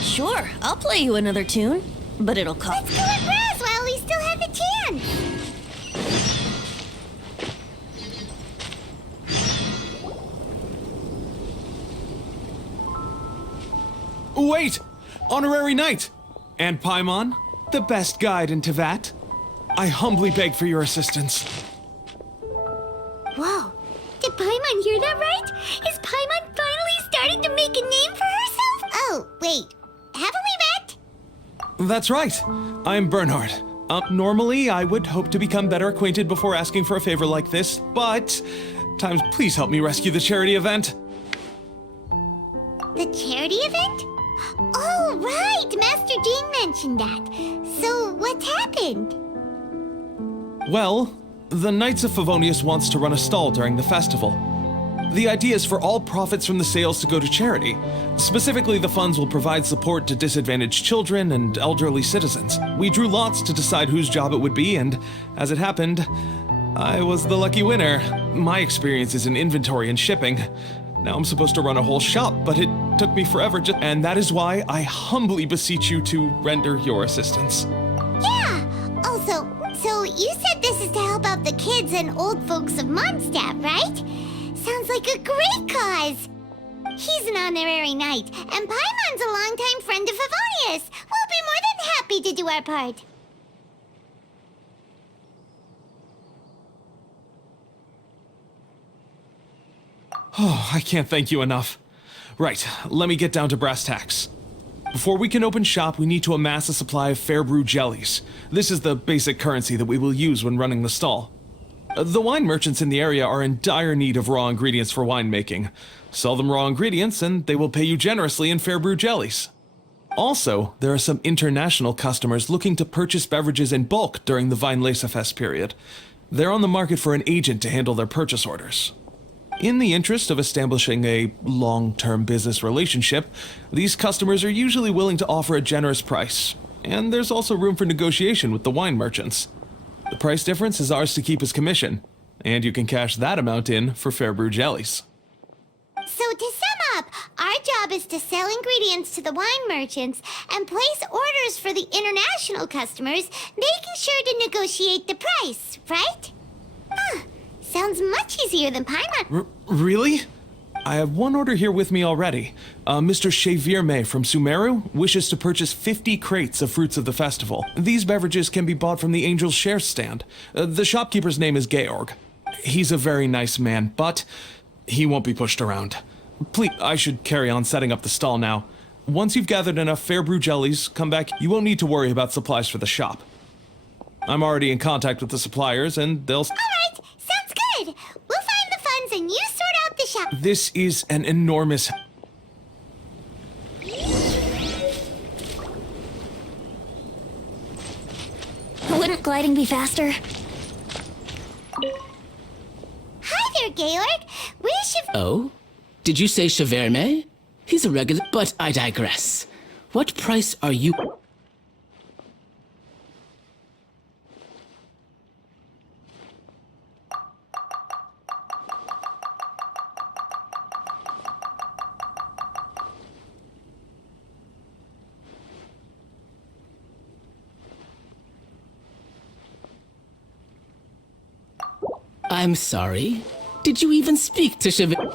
Sure, I'll play you another tune, but it'll cost. Let's go and browse while we still have the chance. Wait! Honorary Knight! And Paimon, the best guide in Tevat. I humbly beg for your assistance. Whoa, did Paimon hear that right? Is Paimon finally starting to make a name for herself? Oh, wait, haven't we met? That's right. I'm Bernhard. Normally, I would hope to become better acquainted before asking for a favor like this, but... Times, please help me rescue the charity event. The charity event? Oh, right! Master Jean mentioned that. So, what's happened? Well, the Knights of Favonius wants to run a stall during the festival. The idea is for all profits from the sales to go to charity. Specifically, the funds will provide support to disadvantaged children and elderly citizens. We drew lots to decide whose job it would be, and as it happened, I was the lucky winner. My experience is in inventory and shipping. Now I'm supposed to run a whole shop, but it took me forever and that is why I humbly beseech you to render your assistance. Yeah! Also, so you said this is to help out the kids and old folks of Mondstadt, right? Sounds like a great cause! He's an honorary knight, and Paimon's a longtime friend of Favonius. We'll be more our part. Oh, I can't thank you enough. Right, let me get down to brass tacks. Before we can open shop, we need to amass a supply of fair brew jellies. This is the basic currency that we will use when running the stall. The wine merchants in the area are in dire need of raw ingredients for winemaking. Sell them raw ingredients and they will pay you generously in fair brew jellies. Also, there are some international customers looking to purchase beverages in bulk during the Weinlesefest period. They're on the market for an agent to handle their purchase orders. In the interest of establishing a long-term business relationship, these customers are usually willing to offer a generous price, and there's also room for negotiation with the wine merchants. The price difference is ours to keep as commission, and you can cash that amount in for fair brew jellies. So to sum up, our job is to sell ingredients to the wine merchants and place orders for the international customers, making sure to negotiate the price, right? Huh. Sounds much easier than Paimon. Really? I have one order here with me already. Mr. Chevirme from Sumeru wishes to purchase 50 crates of fruits of the festival. These beverages can be bought from the Angel's Share stand. The shopkeeper's name is Georg. He's a very nice man, but he won't be pushed around. Please, I should carry on setting up the stall now. Once you've gathered enough fair brew jellies, come back. You won't need to worry about supplies for the shop. I'm already in contact with the suppliers, and they'll... All right, sounds good. We'll find the funds and you sort out the shop. This is an enormous... Wouldn't gliding be faster? Hi there, Georg. We should... Oh? Did you say Cheverme? He's a regular, but I digress. What price are you... I'm sorry. Did you even speak to Cheverme?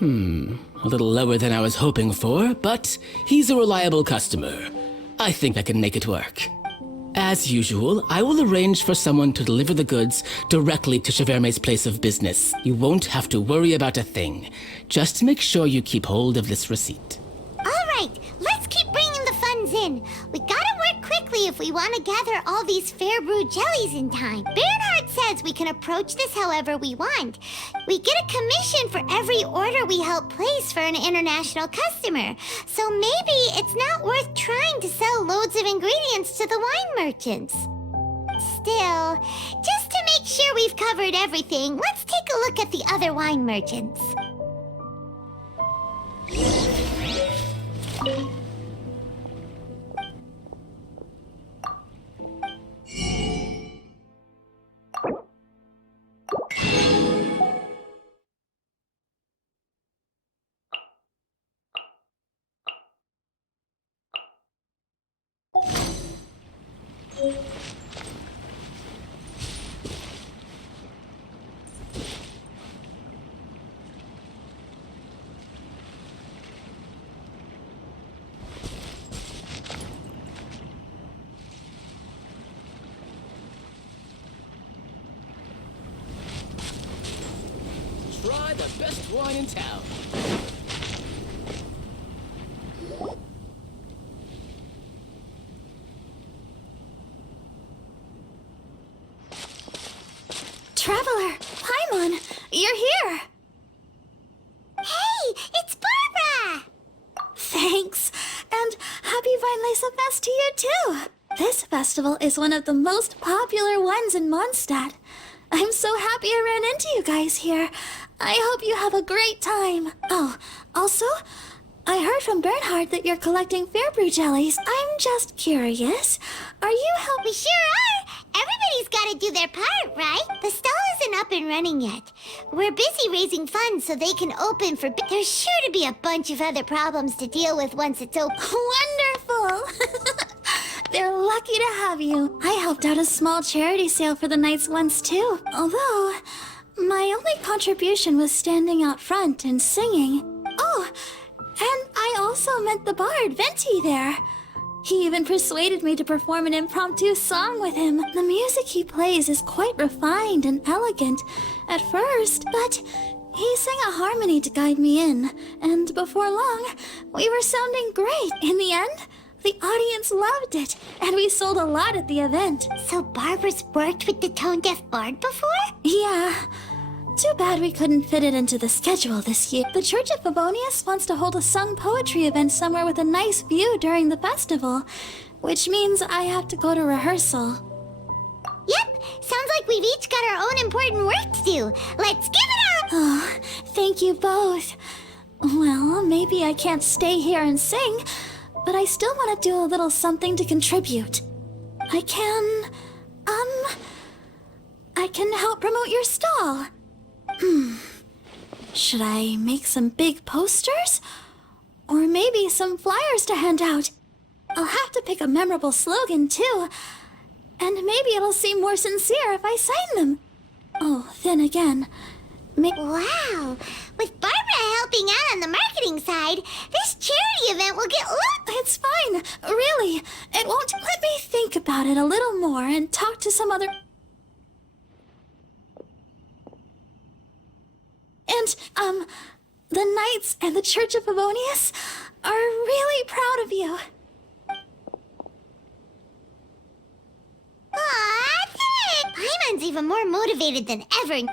A little lower than I was hoping for, but he's a reliable customer. I think I can make it work. As usual, I will arrange for someone to deliver the goods directly to Cheverme's place of business. You won't have to worry about a thing. Just make sure you keep hold of this receipt. All right, let's keep bringing the funds in. We gotta work quickly if we want to gather all these fair brew jellies in time. Bernhard says we can approach this however we want. We get a commission for every order we help place for an international customer. So maybe it's not worth trying to sell loads of ingredients to the wine merchants. Still, just to make sure we've covered everything, let's take a look at the other wine merchants. Try the best wine in town. Traveler, Paimon, you're here. Hey, it's Barbara! Thanks, and happy Weinlesefest to you too. This festival is one of the most popular ones in Mondstadt. I'm so happy I ran into you guys here. I hope you have a great time. Oh, also, I heard from Bernhard that you're collecting fair brew jellies. I'm just curious. Are you helping? We sure are! Everybody's everybody's gotta do their part, right? The stall isn't up and running yet. We're busy raising funds so they can open for... There's sure to be a bunch of other problems to deal with once it's open. Wonderful! They're lucky to have you. I helped out a small charity sale for the Knights once, too. Although, my only contribution was standing out front and singing. Oh, and I also met the bard, Venti, there. He even persuaded me to perform an impromptu song with him. The music he plays is quite refined and elegant at first, but he sang a harmony to guide me in, and before long, we were sounding great. In the end, the audience loved it, and we sold a lot at the event. So Barbara's worked with the tone-deaf bard before? Yeah. Too bad we couldn't fit it into the schedule this year. The Church of Favonius wants to hold a sung poetry event somewhere with a nice view during the festival, which means I have to go to rehearsal. Yep, sounds like we've each got our own important work to do. Let's give it up! Oh, thank you both. Well, maybe I can't stay here and sing, but I still want to do a little something to contribute. I can help promote your stall. Should I make some big posters? Or maybe some flyers to hand out? I'll have to pick a memorable slogan, too. And maybe it'll seem more sincere if I sign them. Oh, then again... Wow! With Barbara helping out on the marketing side, this charity event will get... It's fine, really. It won't... Let me think about it a little more and talk to some other... And, the Knights and the Church of Favonius are really proud of you. Aw, thanks! Paimon's even more motivated than ever.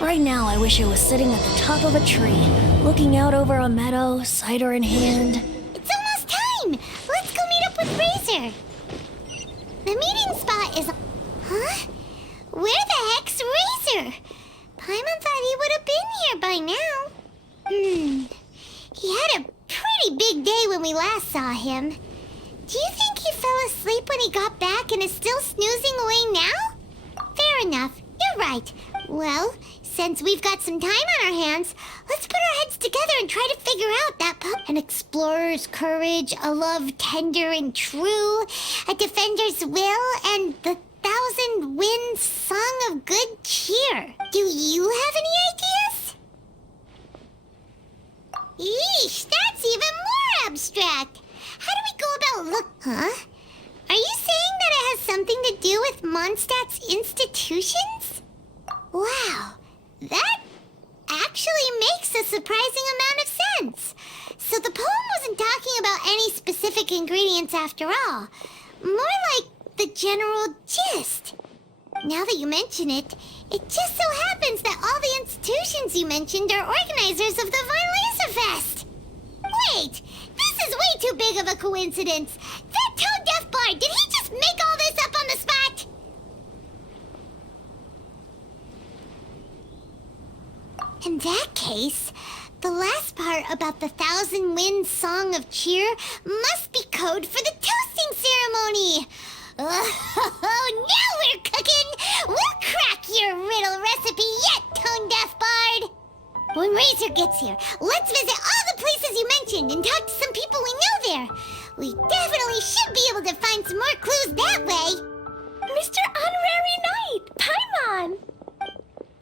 Right now, I wish I was sitting at the top of a tree, looking out over a meadow, cider in hand. It's almost time! Let's go meet up with Razor! The meeting spot is... Huh? Where the heck's Razor? Paimon thought he would have been here by now. He had a pretty big day when we last saw him. Do you think he fell asleep when he got back and is still snoozing away now? Fair enough. You're right. Well, since we've got some time on our hands, let's put our heads together and try to figure out that an explorer's courage, a love tender and true, a defender's will, and the 1,000 winds song of good cheer. Do you have any ideas? Eesh, that's even more abstract. How do we go about Huh? Are you saying that it has something to do with Mondstadt's institutions? Wow, that actually makes a surprising amount of sense. So the poem wasn't talking about any specific ingredients after all. More like the general gist. Now that you mention it, it just so happens that all the institutions you mentioned are organizers of the Violesa Fest. Wait, this is way too big of a coincidence. That tone deaf bard, did he just make all this up on the spot? In that case, the last part about the 1,000 winds song of cheer must be code for the toasting ceremony. Oh, now we're cooking! We'll crack your riddle recipe yet, tone deaf bard! When Razor gets here, let's visit all the places you mentioned and talk to some people we know there. We definitely should be able to find some more clues that way. Mr. Honorary Knight, Paimon!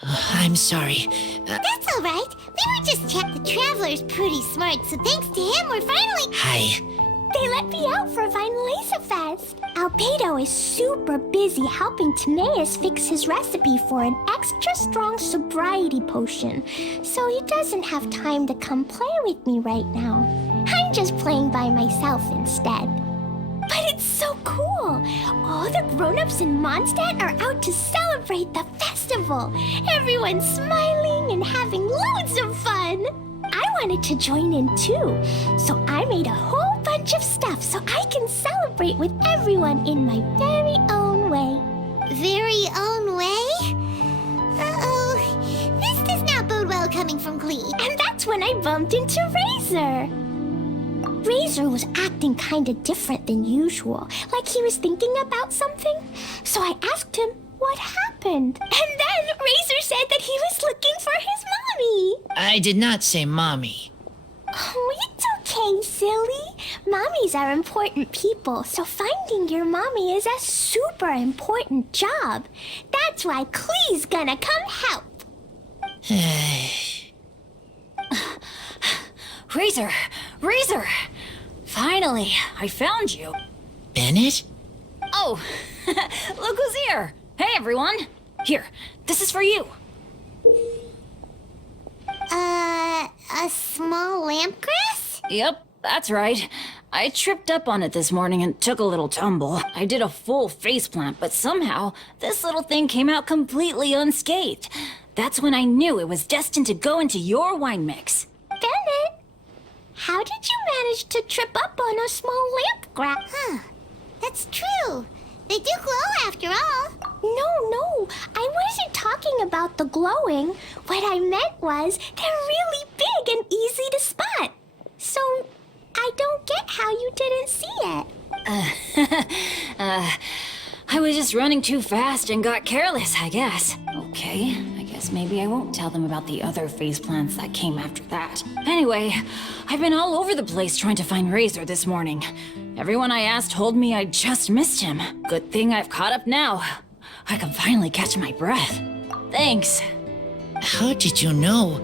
I'm sorry. That's all right. We were just the Traveler's pretty smart, so thanks to him, we're finally... Hi. They let me out for Violesa Fest. Albedo is super busy helping Timaeus fix his recipe for an extra strong sobriety potion, so he doesn't have time to come play with me right now. I'm just playing by myself instead. But it's so cool! All the grown-ups in Mondstadt are out to celebrate the festival. Everyone's smiling and having loads of fun. I wanted to join in too, so I made a whole bunch of stuff so I can celebrate with everyone in my very own way. Very own way? Uh-oh, this does not bode well coming from Klee. And that's when I bumped into Razor. Razor was acting kinda different than usual, like he was thinking about something. So I asked him what happened. And then Razor said that he was looking for his mommy. I did not say mommy. Oh, it's okay, silly. Mommies are important people, so finding your mommy is a super important job. That's why Klee's gonna come help. Razor! Razor! Finally, I found you. Bennett? Oh, look who's here. Hey, everyone. Here, this is for you. A small lampgrass? Yep, that's right. I tripped up on it this morning and took a little tumble. I did a full faceplant, but somehow this little thing came out completely unscathed. That's when I knew it was destined to go into your wine mix. Bennett, how did you manage to trip up on a small lampgrass? Huh, that's true. They do glow after all. No, I wasn't talking about the glowing. What I meant was they're really big and easy to spot. So I don't get how you didn't see it. I was just running too fast and got careless, I guess. Okay, I guess maybe I won't tell them about the other faceplants that came after that. Anyway, I've been all over the place trying to find Razor this morning. Everyone I asked told me I just missed him. Good thing I've caught up now. I can finally catch my breath. Thanks. How did you know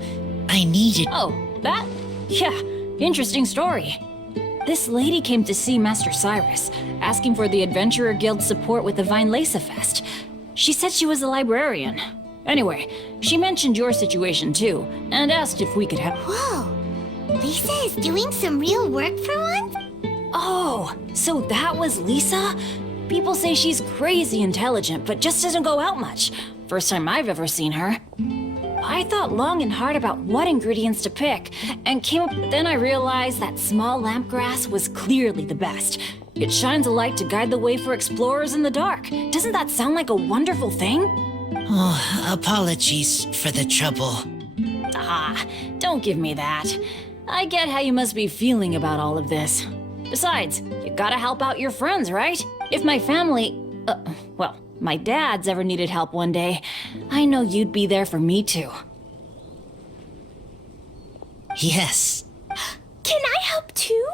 I needed... Oh, that? Yeah, interesting story. This lady came to see Master Cyrus, asking for the Adventurer Guild's support with the Violesa Fest. She said she was a librarian. Anyway, she mentioned your situation too, and asked if we could help. Whoa, Lisa is doing some real work for once? Oh, so that was Lisa? People say she's crazy intelligent, but just doesn't go out much. First time I've ever seen her. I thought long and hard about what ingredients to pick, and came up, then I realized that small lampgrass was clearly the best. It shines a light to guide the way for explorers in the dark. Doesn't that sound like a wonderful thing? Oh, apologies for the trouble. Ah, don't give me that. I get how you must be feeling about all of this. Besides, you gotta help out your friends, right? If my family, well, my dad's ever needed help one day, I know you'd be there for me too. Yes. Can I help too?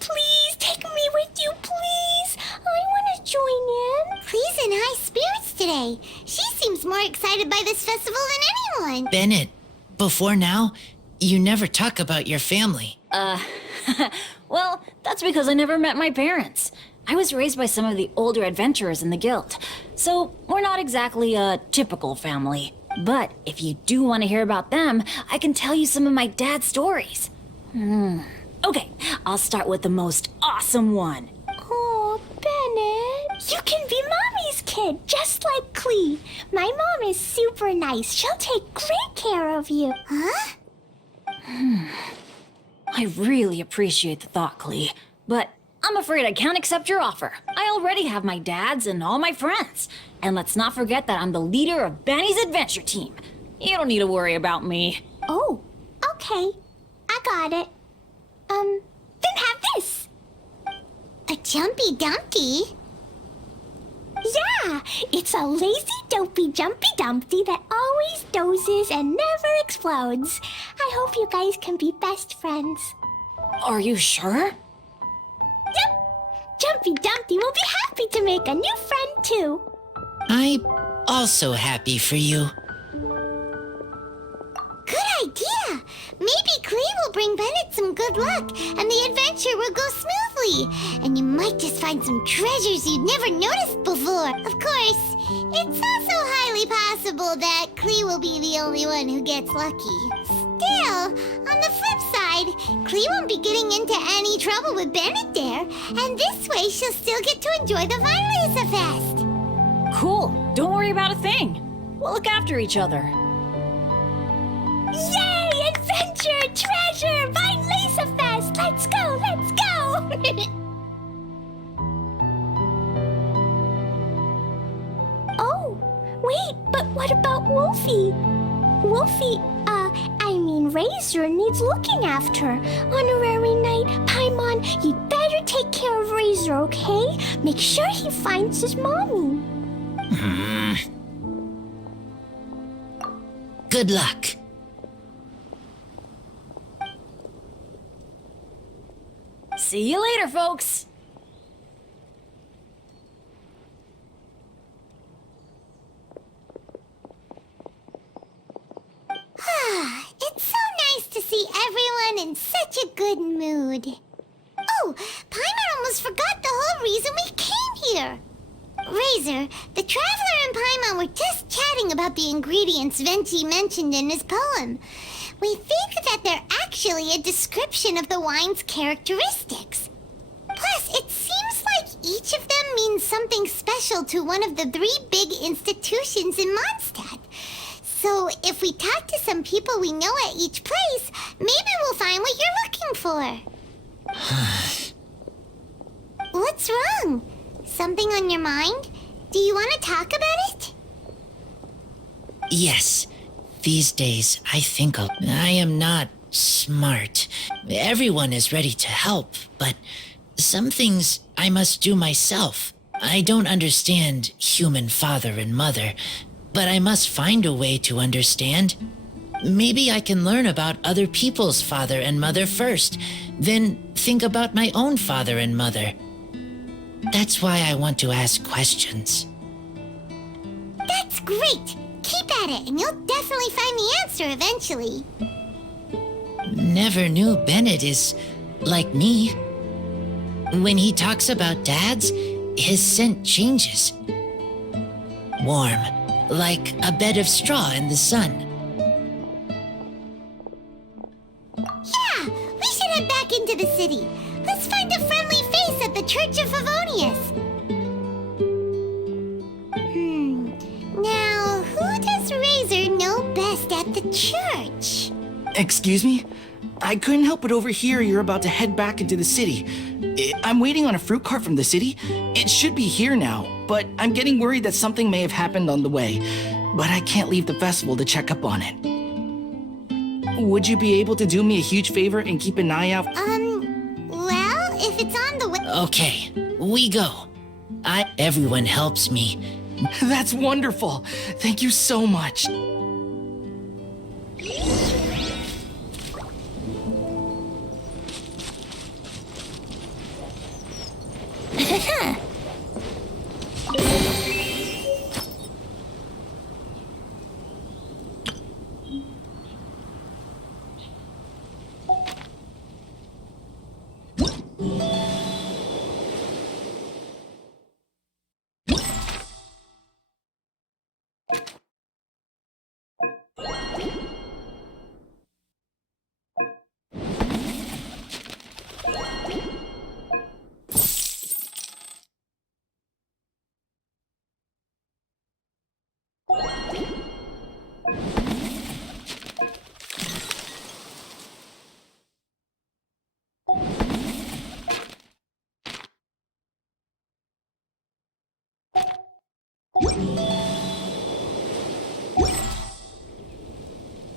Please take me with you, please. I want to join in. Clee's in high spirits today. She seems more excited by this festival than anyone. Bennett, before now, you never talk about your family. Well, that's because I never met my parents. I was raised by some of the older adventurers in the guild, so we're not exactly a typical family. But if you do want to hear about them, I can tell you some of my dad's stories. Okay, I'll start with the most awesome one. Oh, Bennett. You can be Mommy's kid, just like Clee. My mom is super nice. She'll take great care of you. Huh? I really appreciate the thought, Clee, but I'm afraid I can't accept your offer. I already have my dad's and all my friends. And let's not forget that I'm the leader of Benny's adventure team. You don't need to worry about me. Oh, okay. I got it. Then have this. A Jumpy Dumpty? Yeah, it's a lazy, dopey Jumpy Dumpty that always dozes and never explodes. I hope you guys can be best friends. Are you sure? Yep. Jumpy Dumpty will be happy to make a new friend too. I'm also happy for you. Good idea. Maybe Clee will bring Bennett some good luck, and the adventure will go smoothly. And you might just find some treasures you'd never noticed before. Of course, it's also highly possible that Clee will be the only one who gets lucky. Still, on the flip side, Clee won't be getting into any trouble with Bennett there, and this way she'll still get to enjoy the Vinelesa Fest. Cool. Don't worry about a thing. We'll look after each other. Yay! Adventure! Treasure! Vinelesa Fest! Let's go! Let's go! Oh, wait, but what about Wolfie? Wolfie, Razor needs looking after. Honorary Knight, Paimon, you'd better take care of Razor, okay? Make sure he finds his mommy. Good luck. See you later, folks. It's so nice to see everyone in such a good mood. Oh, Paimon almost forgot the whole reason we came here. Razor, the Traveler and Paimon were just chatting about the ingredients Venti mentioned in his poem. We think that they're actually a description of the wine's characteristics. Plus, it seems like each of them means something special to one of the 3 big institutions in Mondstadt. So, if we talk to some people we know at each place, maybe we'll find what you're looking for. What's wrong? Something on your mind? Do you want to talk about it? Yes. These days, I think I am not smart. Everyone is ready to help, but some things I must do myself. I don't understand human father and mother, but I must find a way to understand. Maybe I can learn about other people's father and mother first, then think about my own father and mother. That's why I want to ask questions. That's great! Keep at it, and you'll definitely find the answer eventually. Never knew Bennett is like me. When he talks about dads, his scent changes. Warm, like a bed of straw in the sun. Yeah, we should head back into the city. Let's find a friendly face at the Church of Favonius. Now, who does Razor know best at the church? Excuse me? I couldn't help but overhear you're about to head back into the city. I'm waiting on a fruit cart from the city. It should be here now, but I'm getting worried that something may have happened on the way. But I can't leave the festival to check up on it. Would you be able to do me a huge favor and keep an eye out? Well, if it's on the way. Okay, we go. Everyone helps me. That's wonderful. Thank you so much.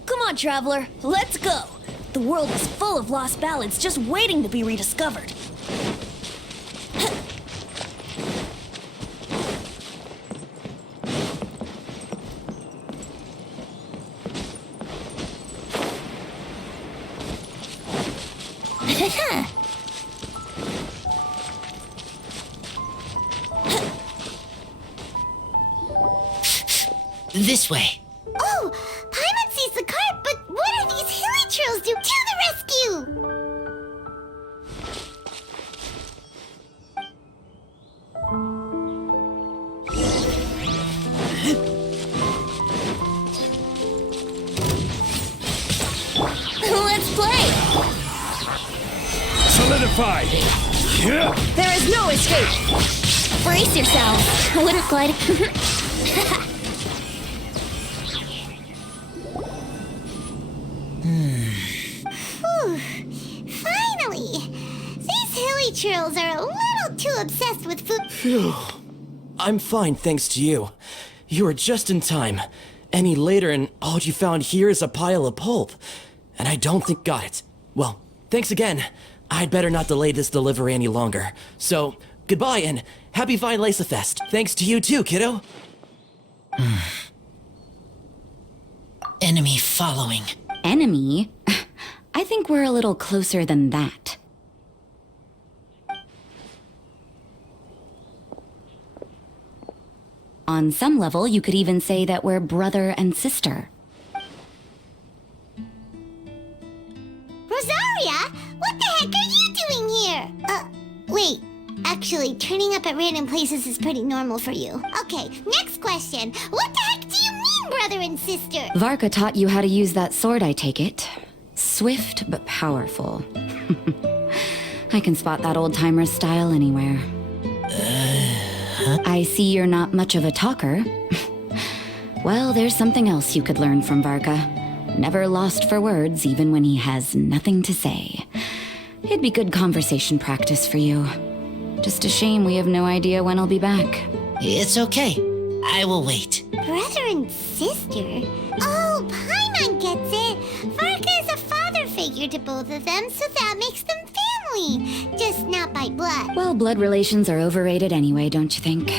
Come on, traveler, let's go. The world is full of lost ballads just waiting to be rediscovered. This way. Oh, Paimon sees the cart, but what are these hilly trails do? To the rescue! Let's play! Solidify! Yeah. There is no escape! Brace yourselves! I wouldn't glide. Whew. Finally! These hilly trails are a little too obsessed with food. Phew. I'm fine, thanks to you. You were just in time. Any later and all you found here is a pile of pulp. And I don't think got it. Well, thanks again. I'd better not delay this delivery any longer. So, goodbye and happy Vinyasa Fest. Thanks to you too, kiddo. Enemy following. Enemy? I think we're a little closer than that. On some level, you could even say that we're brother and sister. Rosaria? What the heck are you doing here? Wait. Actually, turning up at random places is pretty normal for you. Okay, next question. What the heck do you mean, brother and sister? Varka taught you how to use that sword, I take it. Swift but powerful. I can spot that old-timer's style anywhere. I see you're not much of a talker. Well, there's something else you could learn from Varka. Never lost for words, even when he has nothing to say. It'd be good conversation practice for you. Just a shame we have no idea when I'll be back. It's okay. I will wait. Brother and sister? Oh, Paimon gets it. Varka is a father figure to both of them, so that makes them family. Just not by blood. Well, blood relations are overrated anyway, don't you think?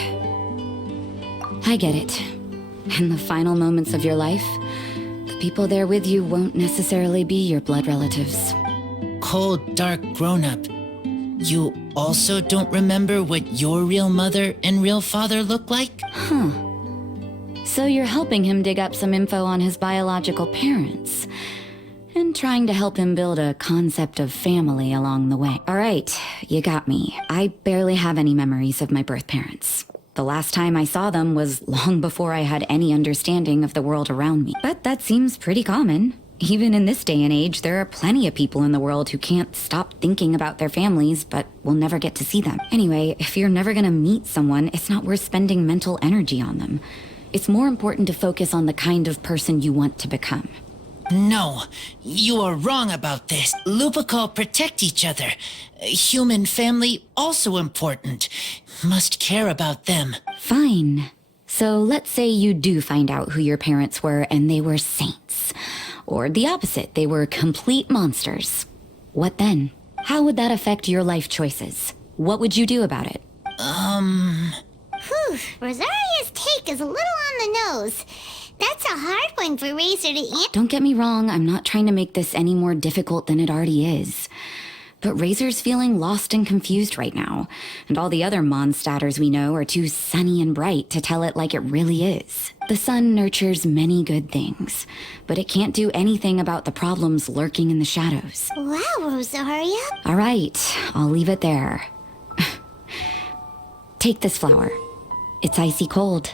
I get it. In the final moments of your life, the people there with you won't necessarily be your blood relatives. Cold, dark grown-up. You also don't remember what your real mother and real father look like? Huh. So you're helping him dig up some info on his biological parents. And trying to help him build a concept of family along the way. All right, you got me. I barely have any memories of my birth parents. The last time I saw them was long before I had any understanding of the world around me. But that seems pretty common. Even in this day and age, there are plenty of people in the world who can't stop thinking about their families, but will never get to see them. Anyway, if you're never gonna meet someone, it's not worth spending mental energy on them. It's more important to focus on the kind of person you want to become. No, you are wrong about this. Lupical protect each other. Human family also important. Must care about them. Fine. So let's say you do find out who your parents were and they were saints. Or the opposite, they were complete monsters. What then? How would that affect your life choices? What would you do about it? Whew, Rosaria's take is a little on the nose. That's a hard one for Razor to answer. Don't get me wrong, I'm not trying to make this any more difficult than it already is. But Razor's feeling lost and confused right now, and all the other Mondstadters we know are too sunny and bright to tell it like it really is. The sun nurtures many good things, but it can't do anything about the problems lurking in the shadows. Wow, Rosaria. All right, I'll leave it there. Take this flower. It's icy cold,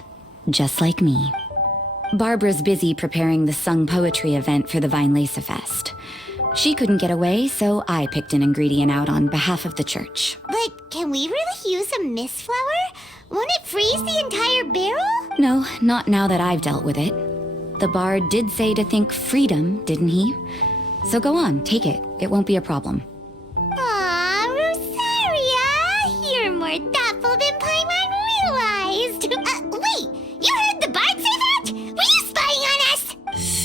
just like me. Barbara's busy preparing the sung poetry event for the Weinlese Fest. She couldn't get away, so I picked an ingredient out on behalf of the church. But can we really use a mist flower? Won't it freeze the entire barrel? No, not now that I've dealt with it. The bard did say to think freedom, didn't he? So go on, take it. It won't be a problem. Aw, Rosaria! You're more thoughtful than Paimon realized. Wait! You heard the bard say that? Were you spying on us?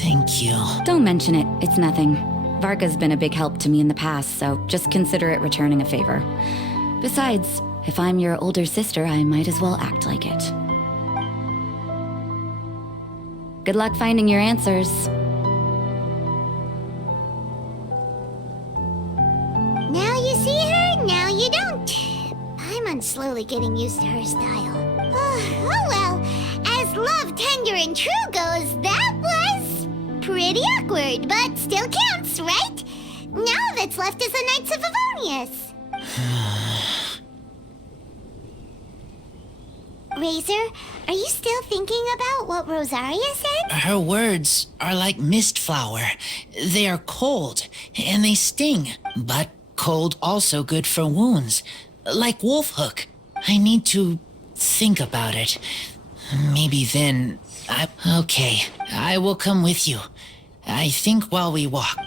Thank you. Don't mention it. It's nothing. Varga's been a big help to me in the past, so just consider it returning a favor. Besides, if I'm your older sister, I might as well act like it. Good luck finding your answers. Now you see her, now you don't. Paimon's slowly getting used to her style. Oh well, as love, tender, and true goes, that was pretty awkward, but still counts, right? Now that's left is the Knights of Favonius. Razor, are you still thinking about what Rosaria said? Her words are like mist flower. They are cold, and they sting. But cold also good for wounds, like wolfhook. I need to think about it. Maybe then Okay, I will come with you. I think while we walk.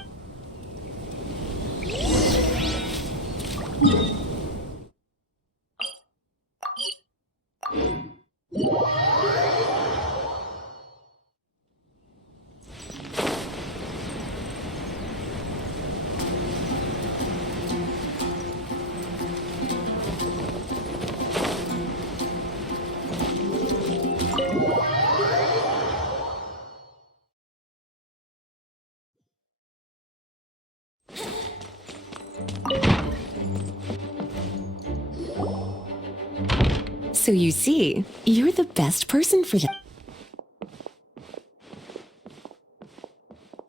So you see, you're the best person for that.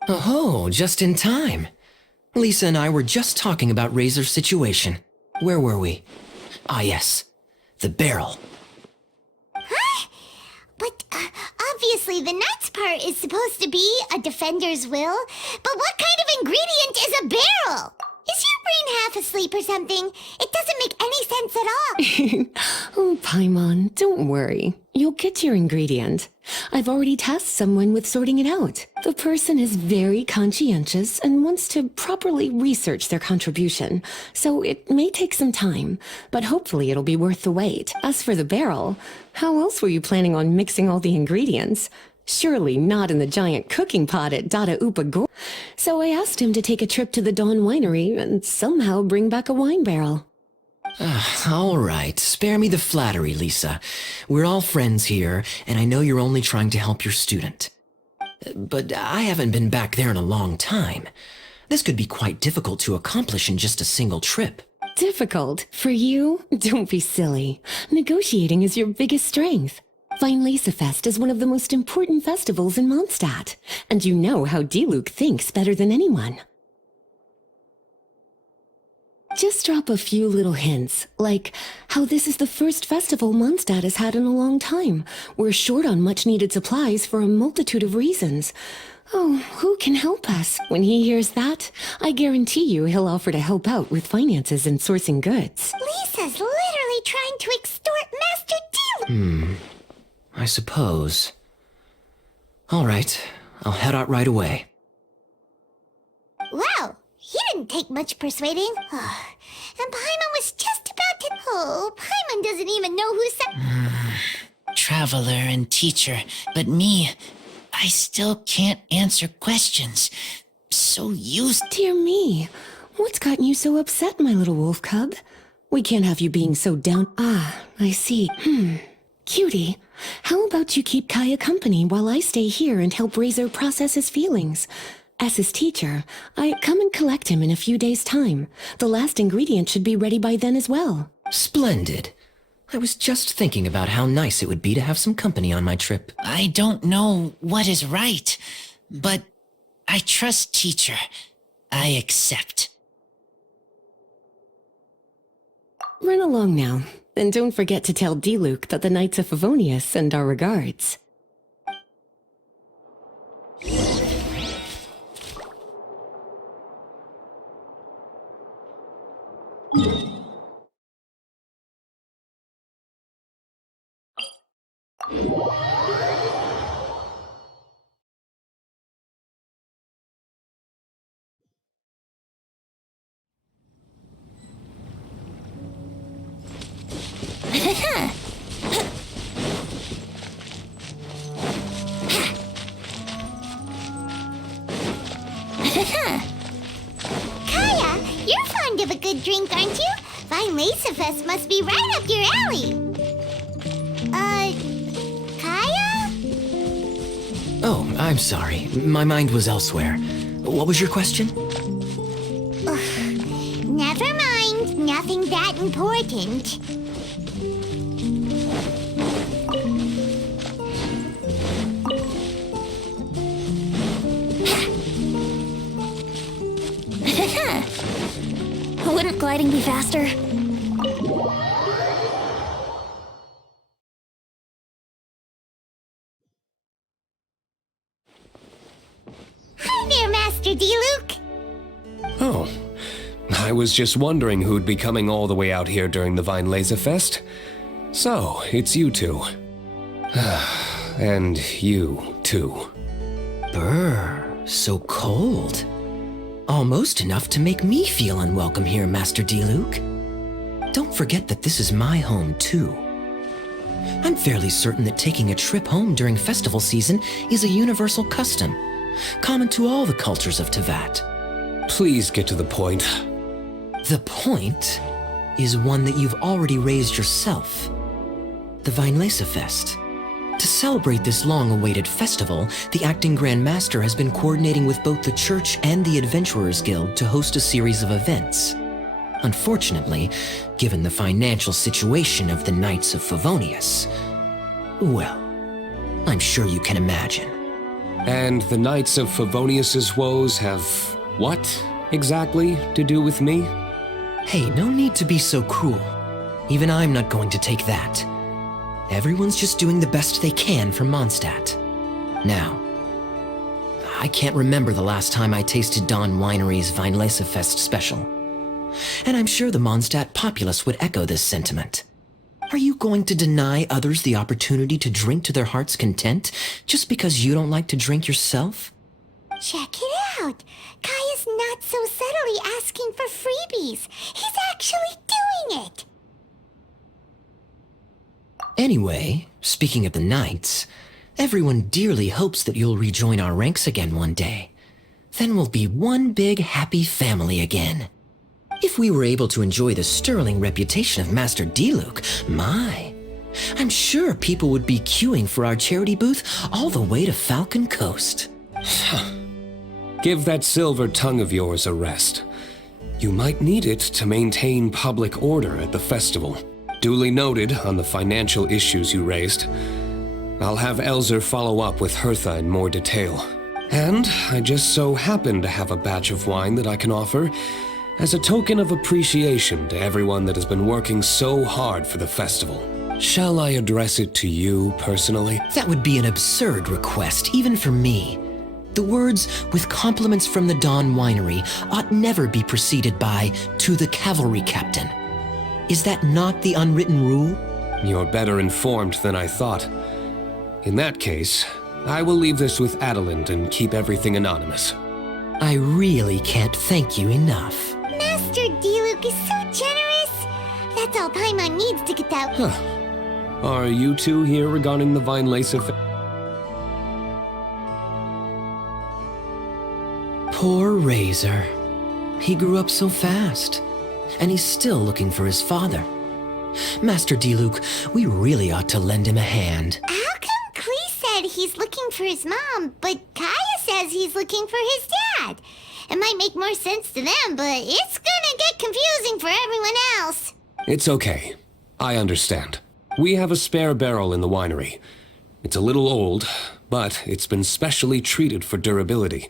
Oh, just in time. Lisa and I were just talking about Razor's situation. Where were we? Ah, yes. The barrel. Huh? But obviously the nuts part is supposed to be a defender's will. But what kind of ingredient is a barrel? Is your brain half asleep or something? It doesn't make any sense at all. Oh, Paimon, don't worry. You'll get your ingredient. I've already tasked someone with sorting it out. The person is very conscientious and wants to properly research their contribution, so it may take some time, but hopefully it'll be worth the wait. As for the barrel, how else were you planning on mixing all the ingredients? Surely not in the giant cooking pot at Dada Upagor. So I asked him to take a trip to the Dawn Winery and somehow bring back a wine barrel. All right, spare me the flattery, Lisa. We're all friends here, and I know you're only trying to help your student. But I haven't been back there in a long time. This could be quite difficult to accomplish in just a single trip. Difficult? For you? Don't be silly. Negotiating is your biggest strength. Weinlese Fest is one of the most important festivals in Mondstadt, and you know how Diluc thinks better than anyone. Just drop a few little hints, like how this is the first festival Mondstadt has had in a long time. We're short on much-needed supplies for a multitude of reasons. Oh, who can help us? When he hears that, I guarantee you he'll offer to help out with finances and sourcing goods. Lisa's literally trying to extort Master Diluc. I suppose. All right, I'll head out right away. Wow, he didn't take much persuading. And Paimon was just about to... Oh, Paimon doesn't even know who said... Traveler and teacher, but me, I still can't answer questions. So used... Dear me, What's gotten you so upset, my little wolf cub? We can't have you being so down. Ah, I see. Cutie, how about you keep Kaya company while I stay here and help Razor process his feelings? As his teacher, I come and collect him in a few days' time. The last ingredient should be ready by then as well. Splendid. I was just thinking about how nice it would be to have some company on my trip. I don't know what is right, but I trust teacher. I accept. Run along now, and don't forget to tell D-Luke that the Knights of Favonius send our regards. Kaya, you're fond of a good drink, aren't you? Violesa Fest must be right up your alley. Kaya? Oh, I'm sorry. My mind was elsewhere. What was your question? Never mind. Nothing that important. Wouldn't gliding be faster? Hi there, Master D-Luke. Oh, I was just wondering who'd be coming all the way out here during the Violesa Fest. So, it's you two. And you, too. Brr, so cold. Almost enough to make me feel unwelcome here, Master D-Luke. Don't forget that this is my home, too. I'm fairly certain that taking a trip home during festival season is a universal custom, common to all the cultures of Teyvat. Please get to the point. The point is one that you've already raised yourself. The Violesa Fest. To celebrate this long-awaited festival, the Acting Grand Master has been coordinating with both the Church and the Adventurers Guild to host a series of events. Unfortunately, given the financial situation of the Knights of Favonius, well, I'm sure you can imagine. And the Knights of Favonius's woes have what, exactly, to do with me? Hey, no need to be so cruel. Even I'm not going to take that. Everyone's just doing the best they can for Mondstadt. Now, I can't remember the last time I tasted Dawn Winery's Violesa Fest special. And I'm sure the Mondstadt populace would echo this sentiment. Are you going to deny others the opportunity to drink to their heart's content just because you don't like to drink yourself? Check it out. Kaya's not so subtly asking for freebies. He's actually doing it. Anyway, speaking of the Knights, everyone dearly hopes that you'll rejoin our ranks again one day. Then we'll be one big happy family again. If we were able to enjoy the sterling reputation of Master D-Luke, my, I'm sure people would be queuing for our charity booth all the way to Falcon Coast. Give that silver tongue of yours a rest. You might need it to maintain public order at the festival. Duly noted on the financial issues you raised. I'll have Elzer follow up with Hertha in more detail. And I just so happen to have a batch of wine that I can offer as a token of appreciation to everyone that has been working so hard for the festival. Shall I address it to you personally? That would be an absurd request, even for me. The words, with compliments from the Dawn Winery, ought never be preceded by, to the cavalry captain. Is that not the unwritten rule? You're better informed than I thought. In that case, I will leave this with Adelind and keep everything anonymous. I really can't thank you enough. Master D-Luke is so generous. That's all Paimon needs to get that. Are you two here regarding the Violesa Poor Razor. He grew up so fast, and he's still looking for his father. Master Diluc, we really ought to lend him a hand. How come Klee said he's looking for his mom, but Kaya says he's looking for his dad? It might make more sense to them, but it's gonna get confusing for everyone else. It's okay. I understand. We have a spare barrel in the winery. It's a little old, but it's been specially treated for durability.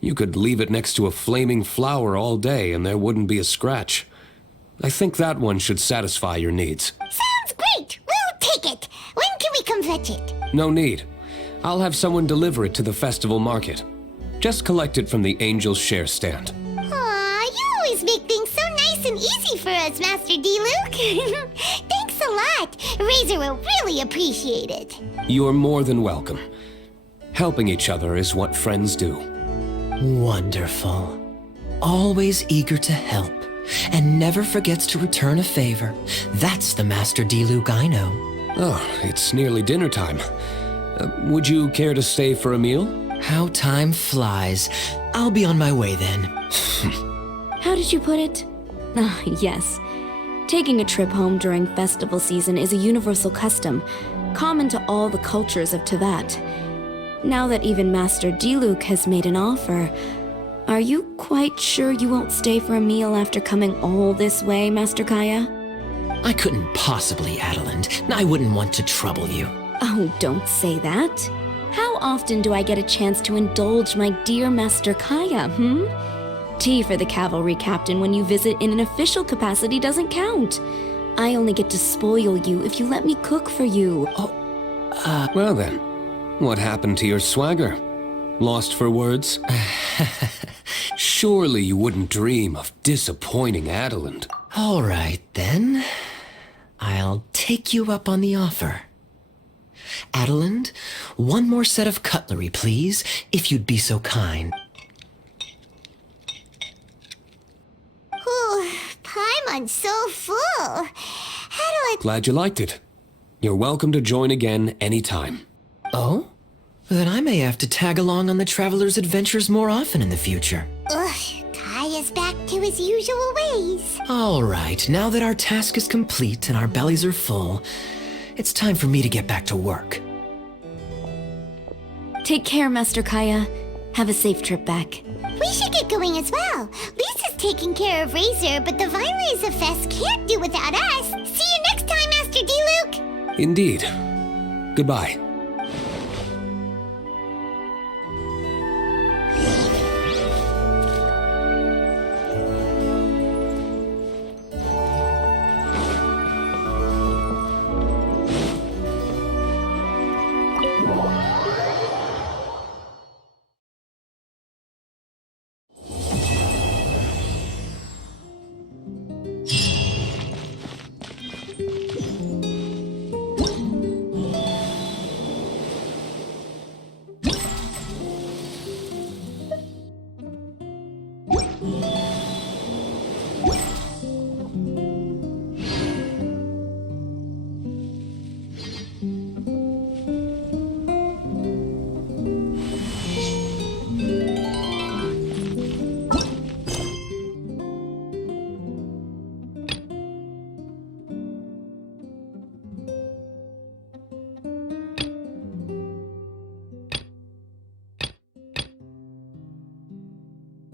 You could leave it next to a flaming flower all day and there wouldn't be a scratch. I think that one should satisfy your needs. Sounds great! We'll take it! When can we come fetch it? No need. I'll have someone deliver it to the festival market. Just collect it from the Angel's Share stand. Aw, you always make things so nice and easy for us, Master Diluc. Thanks a lot. Razor will really appreciate it. You're more than welcome. Helping each other is what friends do. Wonderful. Always eager to help, and never forgets to return a favor. That's the Master Diluc I know. Oh, it's nearly dinner time. Would you care to stay for a meal? How time flies. I'll be on my way then. How did you put it? Ah, yes. Taking a trip home during festival season is a universal custom, common to all the cultures of Teyvat. Now that even Master Diluc has made an offer, are you quite sure you won't stay for a meal after coming all this way, Master Kaya? I couldn't possibly, Adeland. I wouldn't want to trouble you. Oh, don't say that. How often do I get a chance to indulge my dear Master Kaya, Tea for the cavalry captain when you visit in an official capacity doesn't count. I only get to spoil you if you let me cook for you. Well then, what happened to your swagger? Lost for words? Surely you wouldn't dream of disappointing Adeland. All right, then. I'll take you up on the offer. Adeland, one more set of cutlery, please, if you'd be so kind. Ooh, Paimon's so full. How do I... Glad you liked it. You're welcome to join again anytime. Oh? Then I may have to tag along on the Traveler's adventures more often in the future. Ugh, Kaya's back to his usual ways. All right, now that our task is complete and our bellies are full, it's time for me to get back to work. Take care, Master Kaya. Have a safe trip back. We should get going as well. Lisa's taking care of Razor, but the Vinelaser Fest can't do without us. See you next time, Master Diluc! Indeed. Goodbye.